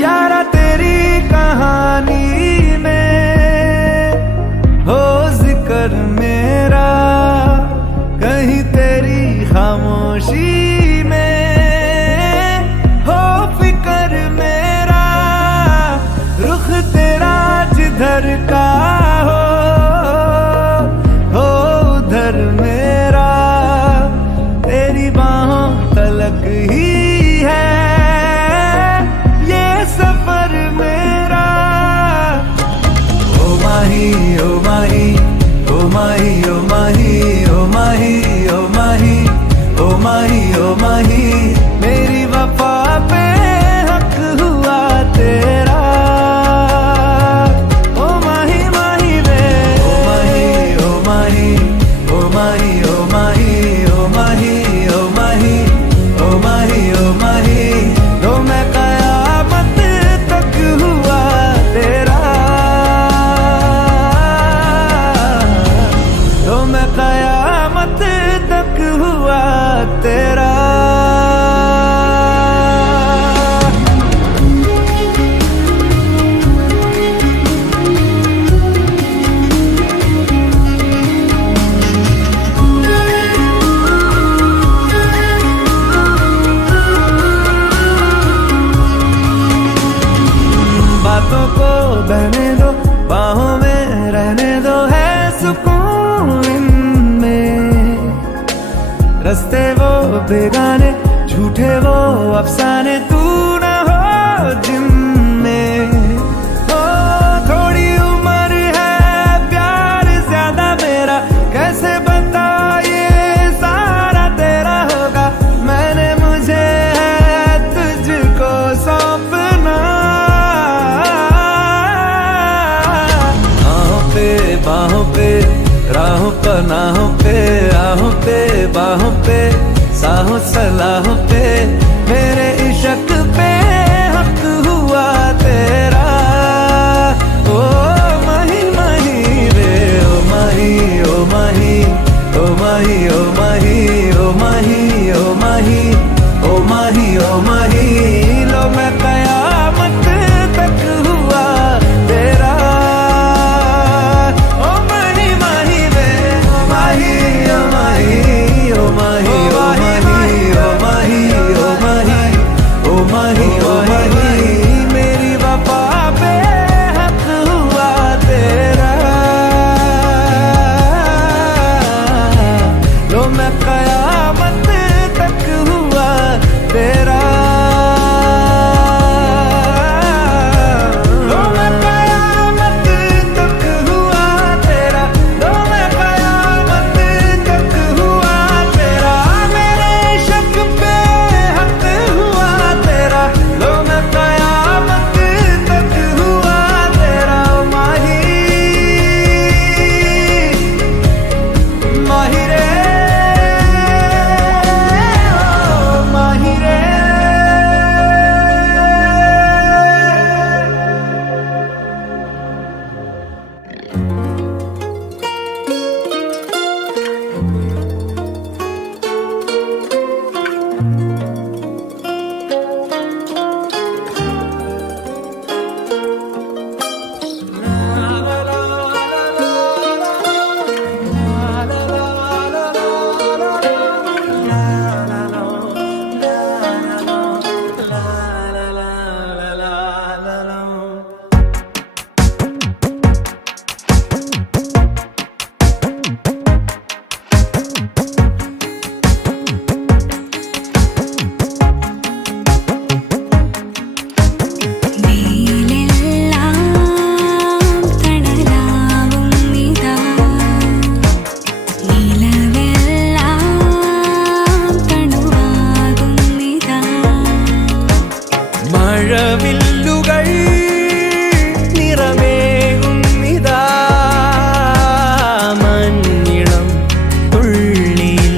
यारा तेरी कहानी में हो जिक्र मेरा कहीं तेरी खामोशी में हो फिक्र मेरा रुख तेरा जिधर का हो उधर मेरा तेरी बाहों तलक ही है सफर मेरा ओ माही ओ माही ओ माही ओ माही ओ माही ओ माही ओ माही ओ माही मेरी वफा पे हक हुआ तेरा ओ माही माही वे ओ माही ओ माही ओ माही ओ माही ओ माही ओ माही ओ माही ओ माही लो मैं कयामत तक हुआ तेरा बातों को बहने दो बाहों में रहने दो है सुकून इनमें रस्ते वो बेगाने झूठे वो अफसाने तू न हो जिनमें ओ थोड़ी उम्र है प्यार ज्यादा मेरा कैसे बता ये सारा तेरा होगा मैंने मुझे है तुझको सौंपना बाहों पे राहों पनाहों पे आहों पे बाहों पे साहों सलाहों पे मेरे इश्क पे हक हुआ तेरा ओ माही माही रे ओ माही ओ माही ओ माही ओ माही ओ माही ओ माही ओ माही ओ माही लो मैं कयामत तक हुआ तेरा Mahi, oh Mahi, oh Mahi, oh Mahi, oh Mahi. മഴവില്ലുകൾ നിറമേകുന്നിതാ മഞ്ഞിളം തുള്ളിയിൽ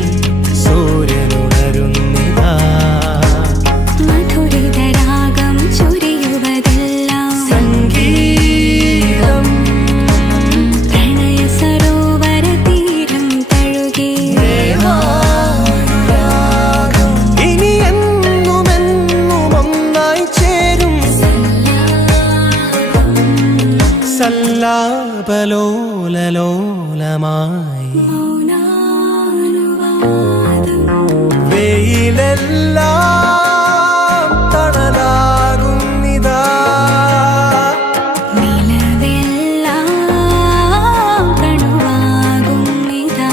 സൂര്യനുണരുന്നിതാ മധുരിതരാഗം ചൊരിയുവതെല്ലാം സംഗീതം പ്രണയ സരോവര തീരം തഴുകി ഇനി എന്നുമെന്നും ഒന്നായി ചേരും സല്ലാപലോലലോലമായി മൗനാനുവാദം വെയിലെല്ലാം തണലാകുന്നിതാ നിലവെല്ലാം കണുവാകുന്നിതാ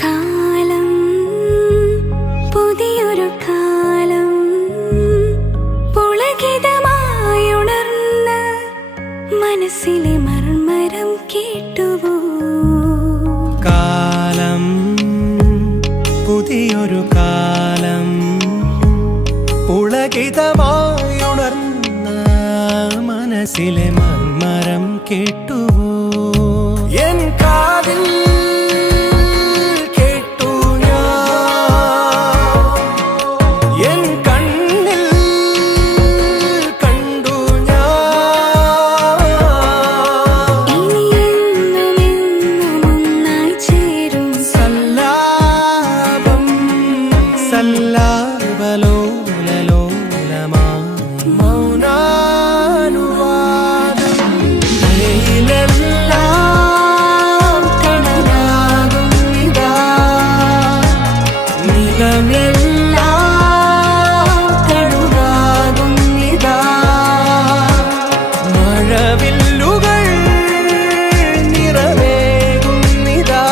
കാലം പുതിയൊരു കാലം പുളകിതമായുണർന്ന് മനസ്സിലെ മർമരം കേട്ടുവോ കാലം പുതിയൊരു കാലം പുളകിതമായുണർന്ന മനസ്സിലെ മർമരം കേട്ടുവോ എൻ കാതിൽ കേട്ടു ഞാൻ എൻ കണ്ണിൽ കണ്ടു ഞാൻ ഇനി എന്നും ഒന്നായി ചേരും സല്ലാപം സല്ലാപലോലലോലമായി മൗനാനുവാദം വെയിലെല്ലാം തണലാകുന്നിതാ നിലമെല്ലാം കടുവാകുന്നിതാ മഴവില്ലുകൾ നിറവേകുന്നിതാ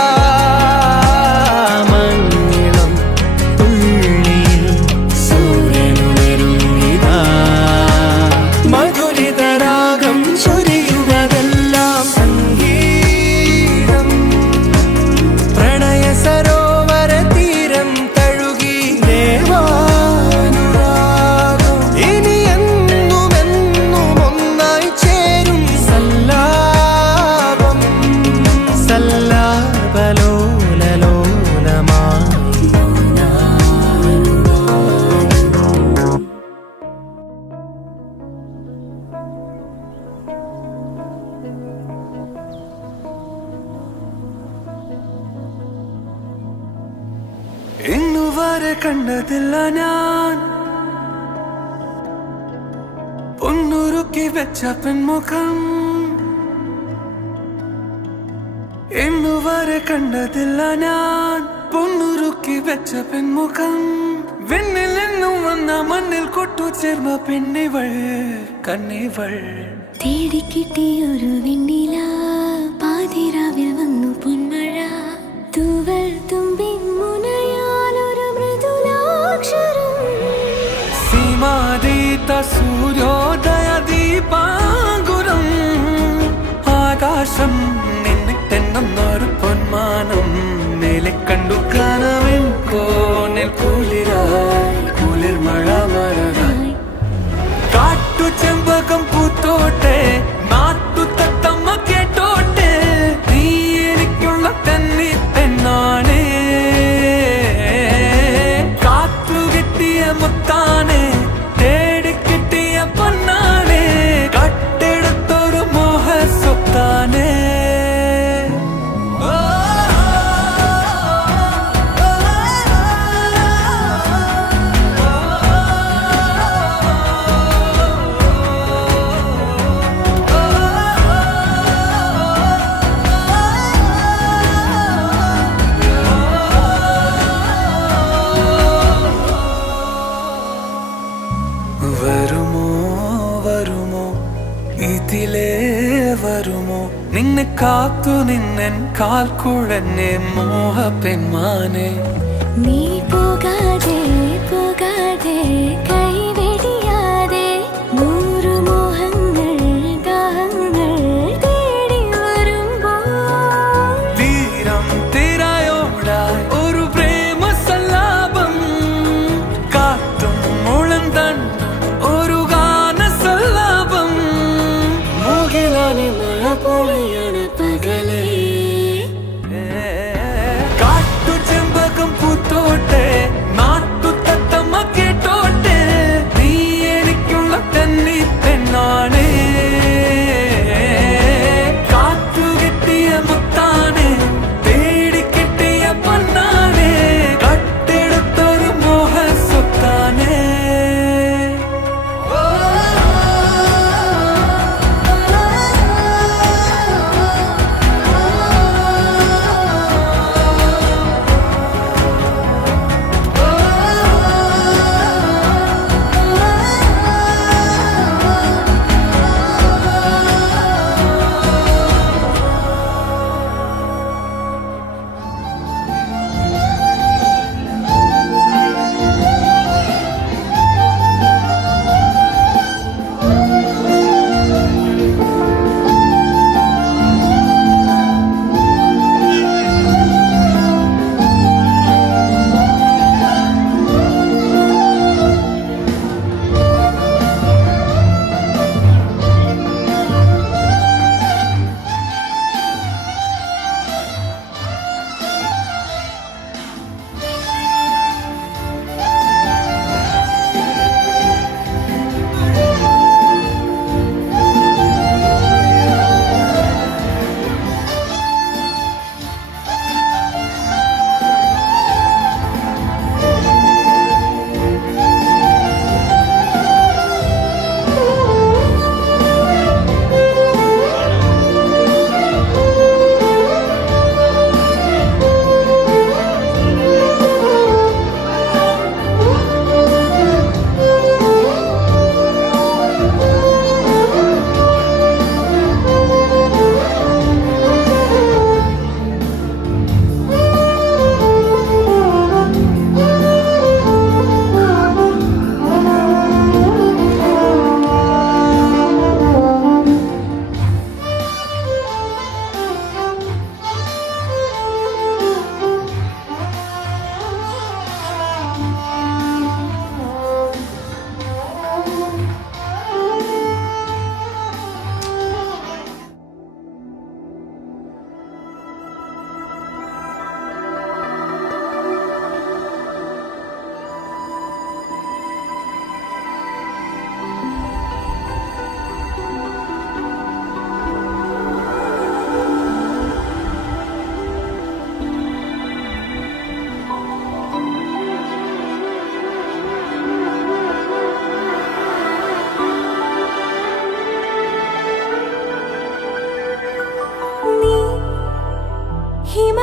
മഞ്ഞിളം തുള്ളിയിൽ സൂര്യനുണരുന്നിതാ മധുരിതരാഗം ചൊരിയുവതെല്ലാം സംഗീതം പ്രണയ സരോവര തീരം തഴുകി ദേവാനുരാഗം ഇനി എന്നുമെന്നും ഒന്നായി ചേരും സല്ലാപം സല്ലാപലോലലോലമായി ഇന്നുവരെ കണ്ടതില്ല ഞാൻ പൊന്നുരുക്കി വെച്ച പെൺമുഖം ഇന്നുവരെ കണ്ടതില്ല ഞാൻ പൊന്നുരുക്കി വെച്ച പെൺമുഖം വിണ്ണിൽ നിന്നും വന്ന മണ്ണിൽ കൊട്ടു ചേർന്ന പെണ്ണിവൾ കണ്ണിവൾ തേടിക്കിട്ടിയൊരു വെണ്ണില പാതിരാവിൽ വന്നു പൊന്മഴ തൂവൽ തുമ്പിൻ മുനയാലൊരു മൃദുലാക്ഷരം സീമാതീത സൂര്യോദയ ദീപാങ്കുരം ആകാശം നിന്നിട്ടെന്നൊരു പൊന്മാനം മേലെ കണ്ടു കനവിൻ കോണിൽ കുളിരായി കുളിർ മഴ മഴകായി കാട്ടു ചെമ്പകം പൂത്തോട്ടെ നാട്ടു തത്തമ്മ കേട്ടോട്ടെ നീ എനിക്കുള്ള തന്നി പെണ്ണാണേ കാത്തു കിട്ടിയ മുത്താനെ തേടി കിട്ടിയ പൊന്നാനെ കട്ടെടുത്തൊരു മോഹ സ്വത്താനെ കാത്തു നിന്നൻ കാൽ കുഴഞ്ഞേ മോഹ പെൺമാനെ നീ പോകാതെ പോകാതെ കൈവെടിയാതെ നൂറു മോഹങ്ങൾ ദാഹങ്ങൾ തേടി വരുമ്പോൾ തീരം തിരയോടായി ഒരു പ്രേമ സല്ലാപം കാറ്റും മുളന്തണ്ടും ഒരു ഗാന സല്ലാപം മുകിലാനെ മഴ പൊഴിയണ പകലേ കാട്ടു ചെമ്പകം പൂത്തോട്ടെ നാട്ടു തത്തമ്മ കേട്ടോട്ടെ നീ എനിക്കുള്ള തന്നി പെണ്ണാണേ കാറ്റു കിട്ടിയ മുത്താനെ തേടി കിട്ടിയ പൊന്നാനെ കട്ടെടുത്തൊരു മോഹ സ്വത്താനേ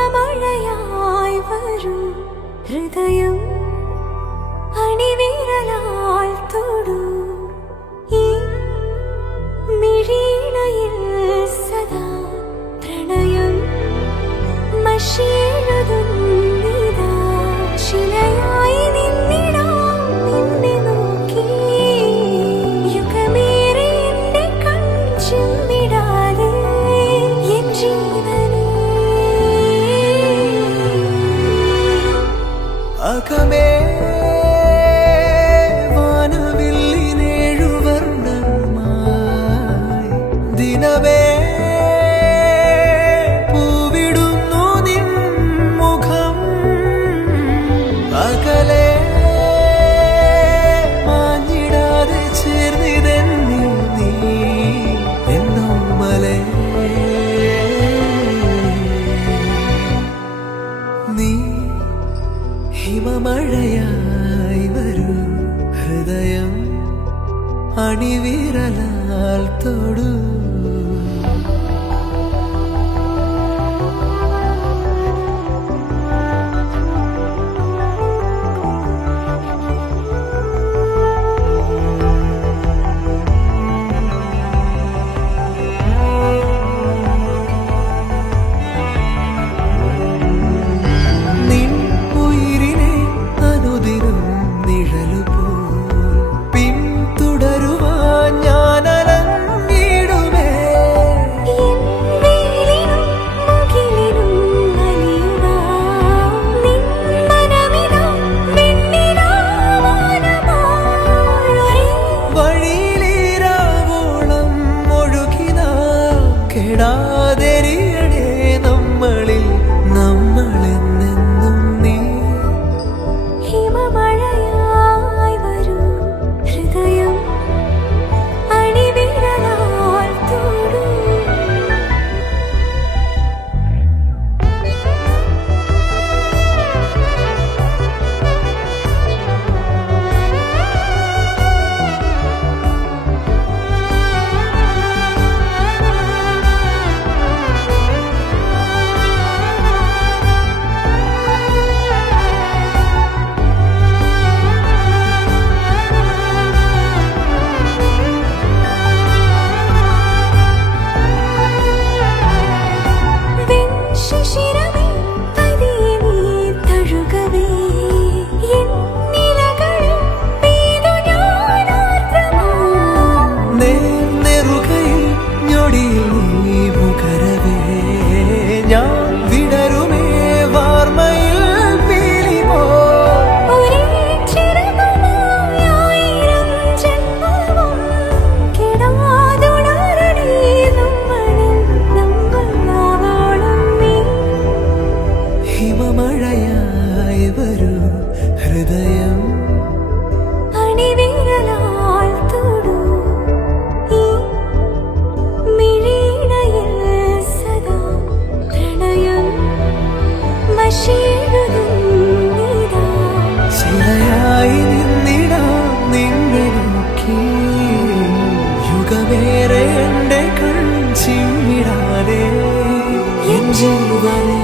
ഹിമമഴയായി വരും ഹൃദയം അണിവിരലാൽ തൊടൂ ഈ മിഴിയിണയിൽ സദാ പ്രണയം മഷിയെഴുതുന്നിതാ ശിലയായി നിന്നിടാം നിന്നെ നോക്കി യുഗമേറെ എന്റെ കൺചിമ്മിടാതെ എൻ ജീവനേ അകമേ വാനവില്ലിനേഴുവർണ്ണമായി ദിനമേ പൂവിടുന്നു നിൻ മുഖം അകലെ മാഞ്ഞിടാതെ ചേർന്നിതെന്നിൽ നീ എന്നോമലേ നീ ഹിമമഴയായി വരൂ ഹൃദയം അണിവിരലാൽ തൊടൂ ഹിമമഴയായി വരൂ ഹൃദയം അണിവിരലാൽ തൊടൂ ഈ മിഴിയിണയിൽ സദാ പ്രണയം മഷിയെഴുതുന്നിതാ. ശിലയായി നിന്നിടാം നിന്നെ നോക്കി യുഗമേറെ എന്റെ കൺചിമ്മിടാതെ എൻ ജീവനേ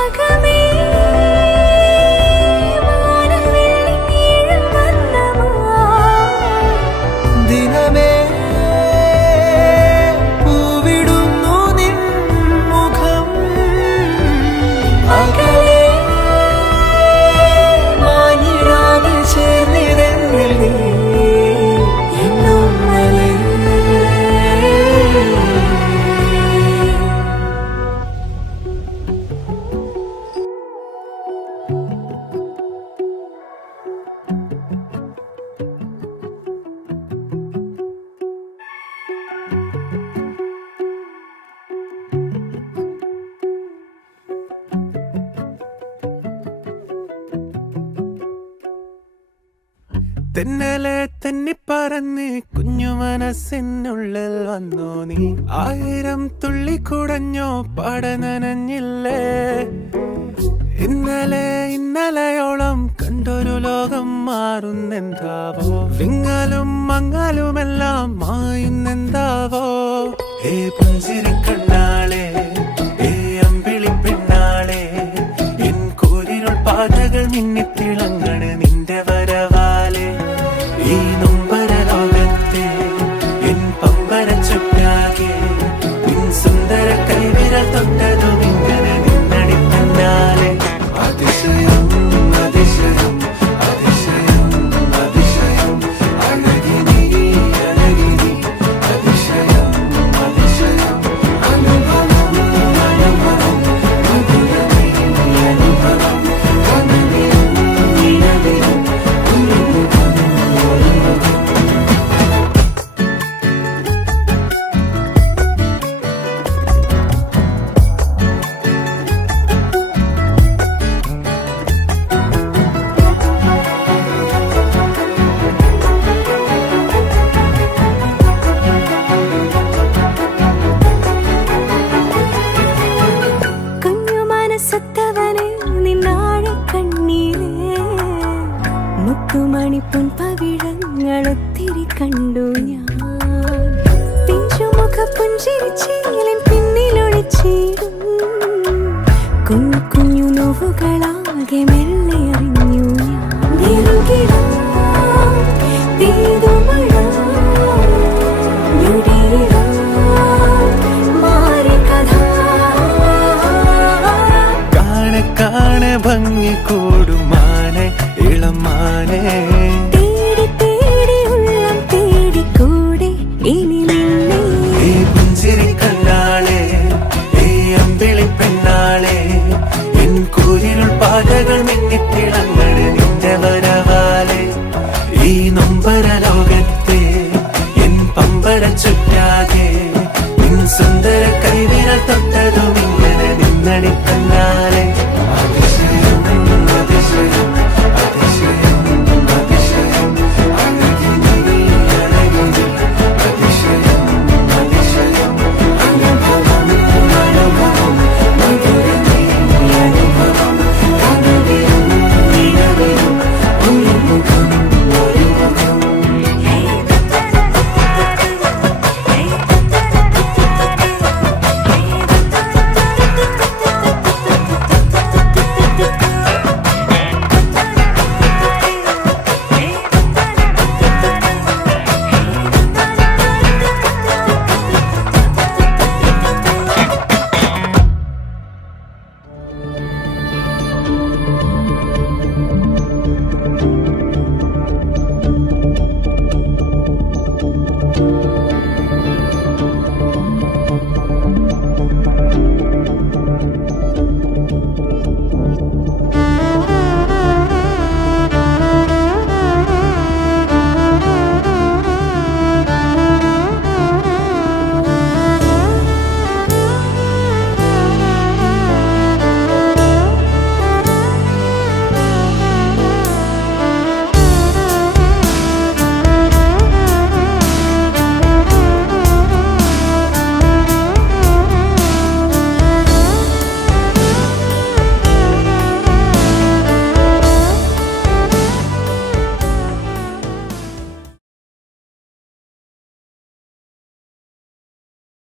അകമേ വാനവിൽ നീഴുമന്നമാ. ദിനമേ പൂവിടുന്നു നിൻ മുഖം അകലെ മാഞ്ഞിടാതെ ചേർന്നിതെന്നിൽ നീ എന്നോമലേ. തെന്നലെ തെന്നിപ്പറന്ന് കുഞ്ഞു മനസ്സിനുള്ളിൽ വന്നു നീ 1000 തുള്ളി കുടഞ്ഞോ പടനനഞ്ഞില്ലേ ഇന്നലെയോളം കണ്ടൊരു ലോകം മാറുന്നെന്താവോ വിങ്ങലും മങ്ങലുമെല്ലാം മായുന്നെന്താവോ ഏ പുഞ്ചിരി കണ്ണാളെ ഏ അമ്പിളി പെണ്ണാളെ എൻ കൂരിരുൾ പാതകൾ മിന്നിത്തിളങ്ങണ് നിന്റെ വരവാലെ ഈ നൊമ്പര ലോകത്തെ എൻ പമ്പര ചുറ്റാകെ നിൻ സുന്ദര കൈവിരൽ തൊട്ടതും ഇങ്ങനെ നിന്നടി തന്നാലെ അതിശയം അതിശയം അതിശയം അതിശയം അഴകിനി അഴകിനി അതിശയം അതിശയം അനുഭവം അനുഭവം മധുരമേ അനുഭവം കനവിലും നിലവിലും കുഞ്ഞു മനസ്സത്തവനെ നിന്നാഴ കണ്ണീരേ മുത്തുമണി പൊൻപവിഴങ്ങളൊത്തിരി കണ്ടു ഞാൻ പിഞ്ചുമുഖ പുഞ്ചിരിച്ചീലിൻ പിന്നിലൊളിച്ചിടും കുഞ്ഞു കുഞ്ഞു നോവുകളാകെ മെല്ലെ അറിഞ്ഞു ഞാൻ നിറുകിടാം തീതുമഴ ഞൊടിയിടാം മാറി കഥ കാണെ കാണെ ഭംഗി കൂടുമാനെ ഇളമാനെ തേടി തേടി ഉള്ളം തേടിക്കൂടെ ഇനി നിന്നെ ഈ പുഞ്ചിരി കണ്ണാളെ ഈ അമ്പിളി പെണ്ണാളെ എൻ കൂരിരുൾ പാതകൾ മിന്നിത്തിളങ്ങണ് നിന്റെ വരവാലെ ഈ നൊമ്പര ലോകത്തെ എൻ പമ്പര ചുറ്റാകെ നിൻ സുന്ദര കൈവിരൽ തൊട്ടതോ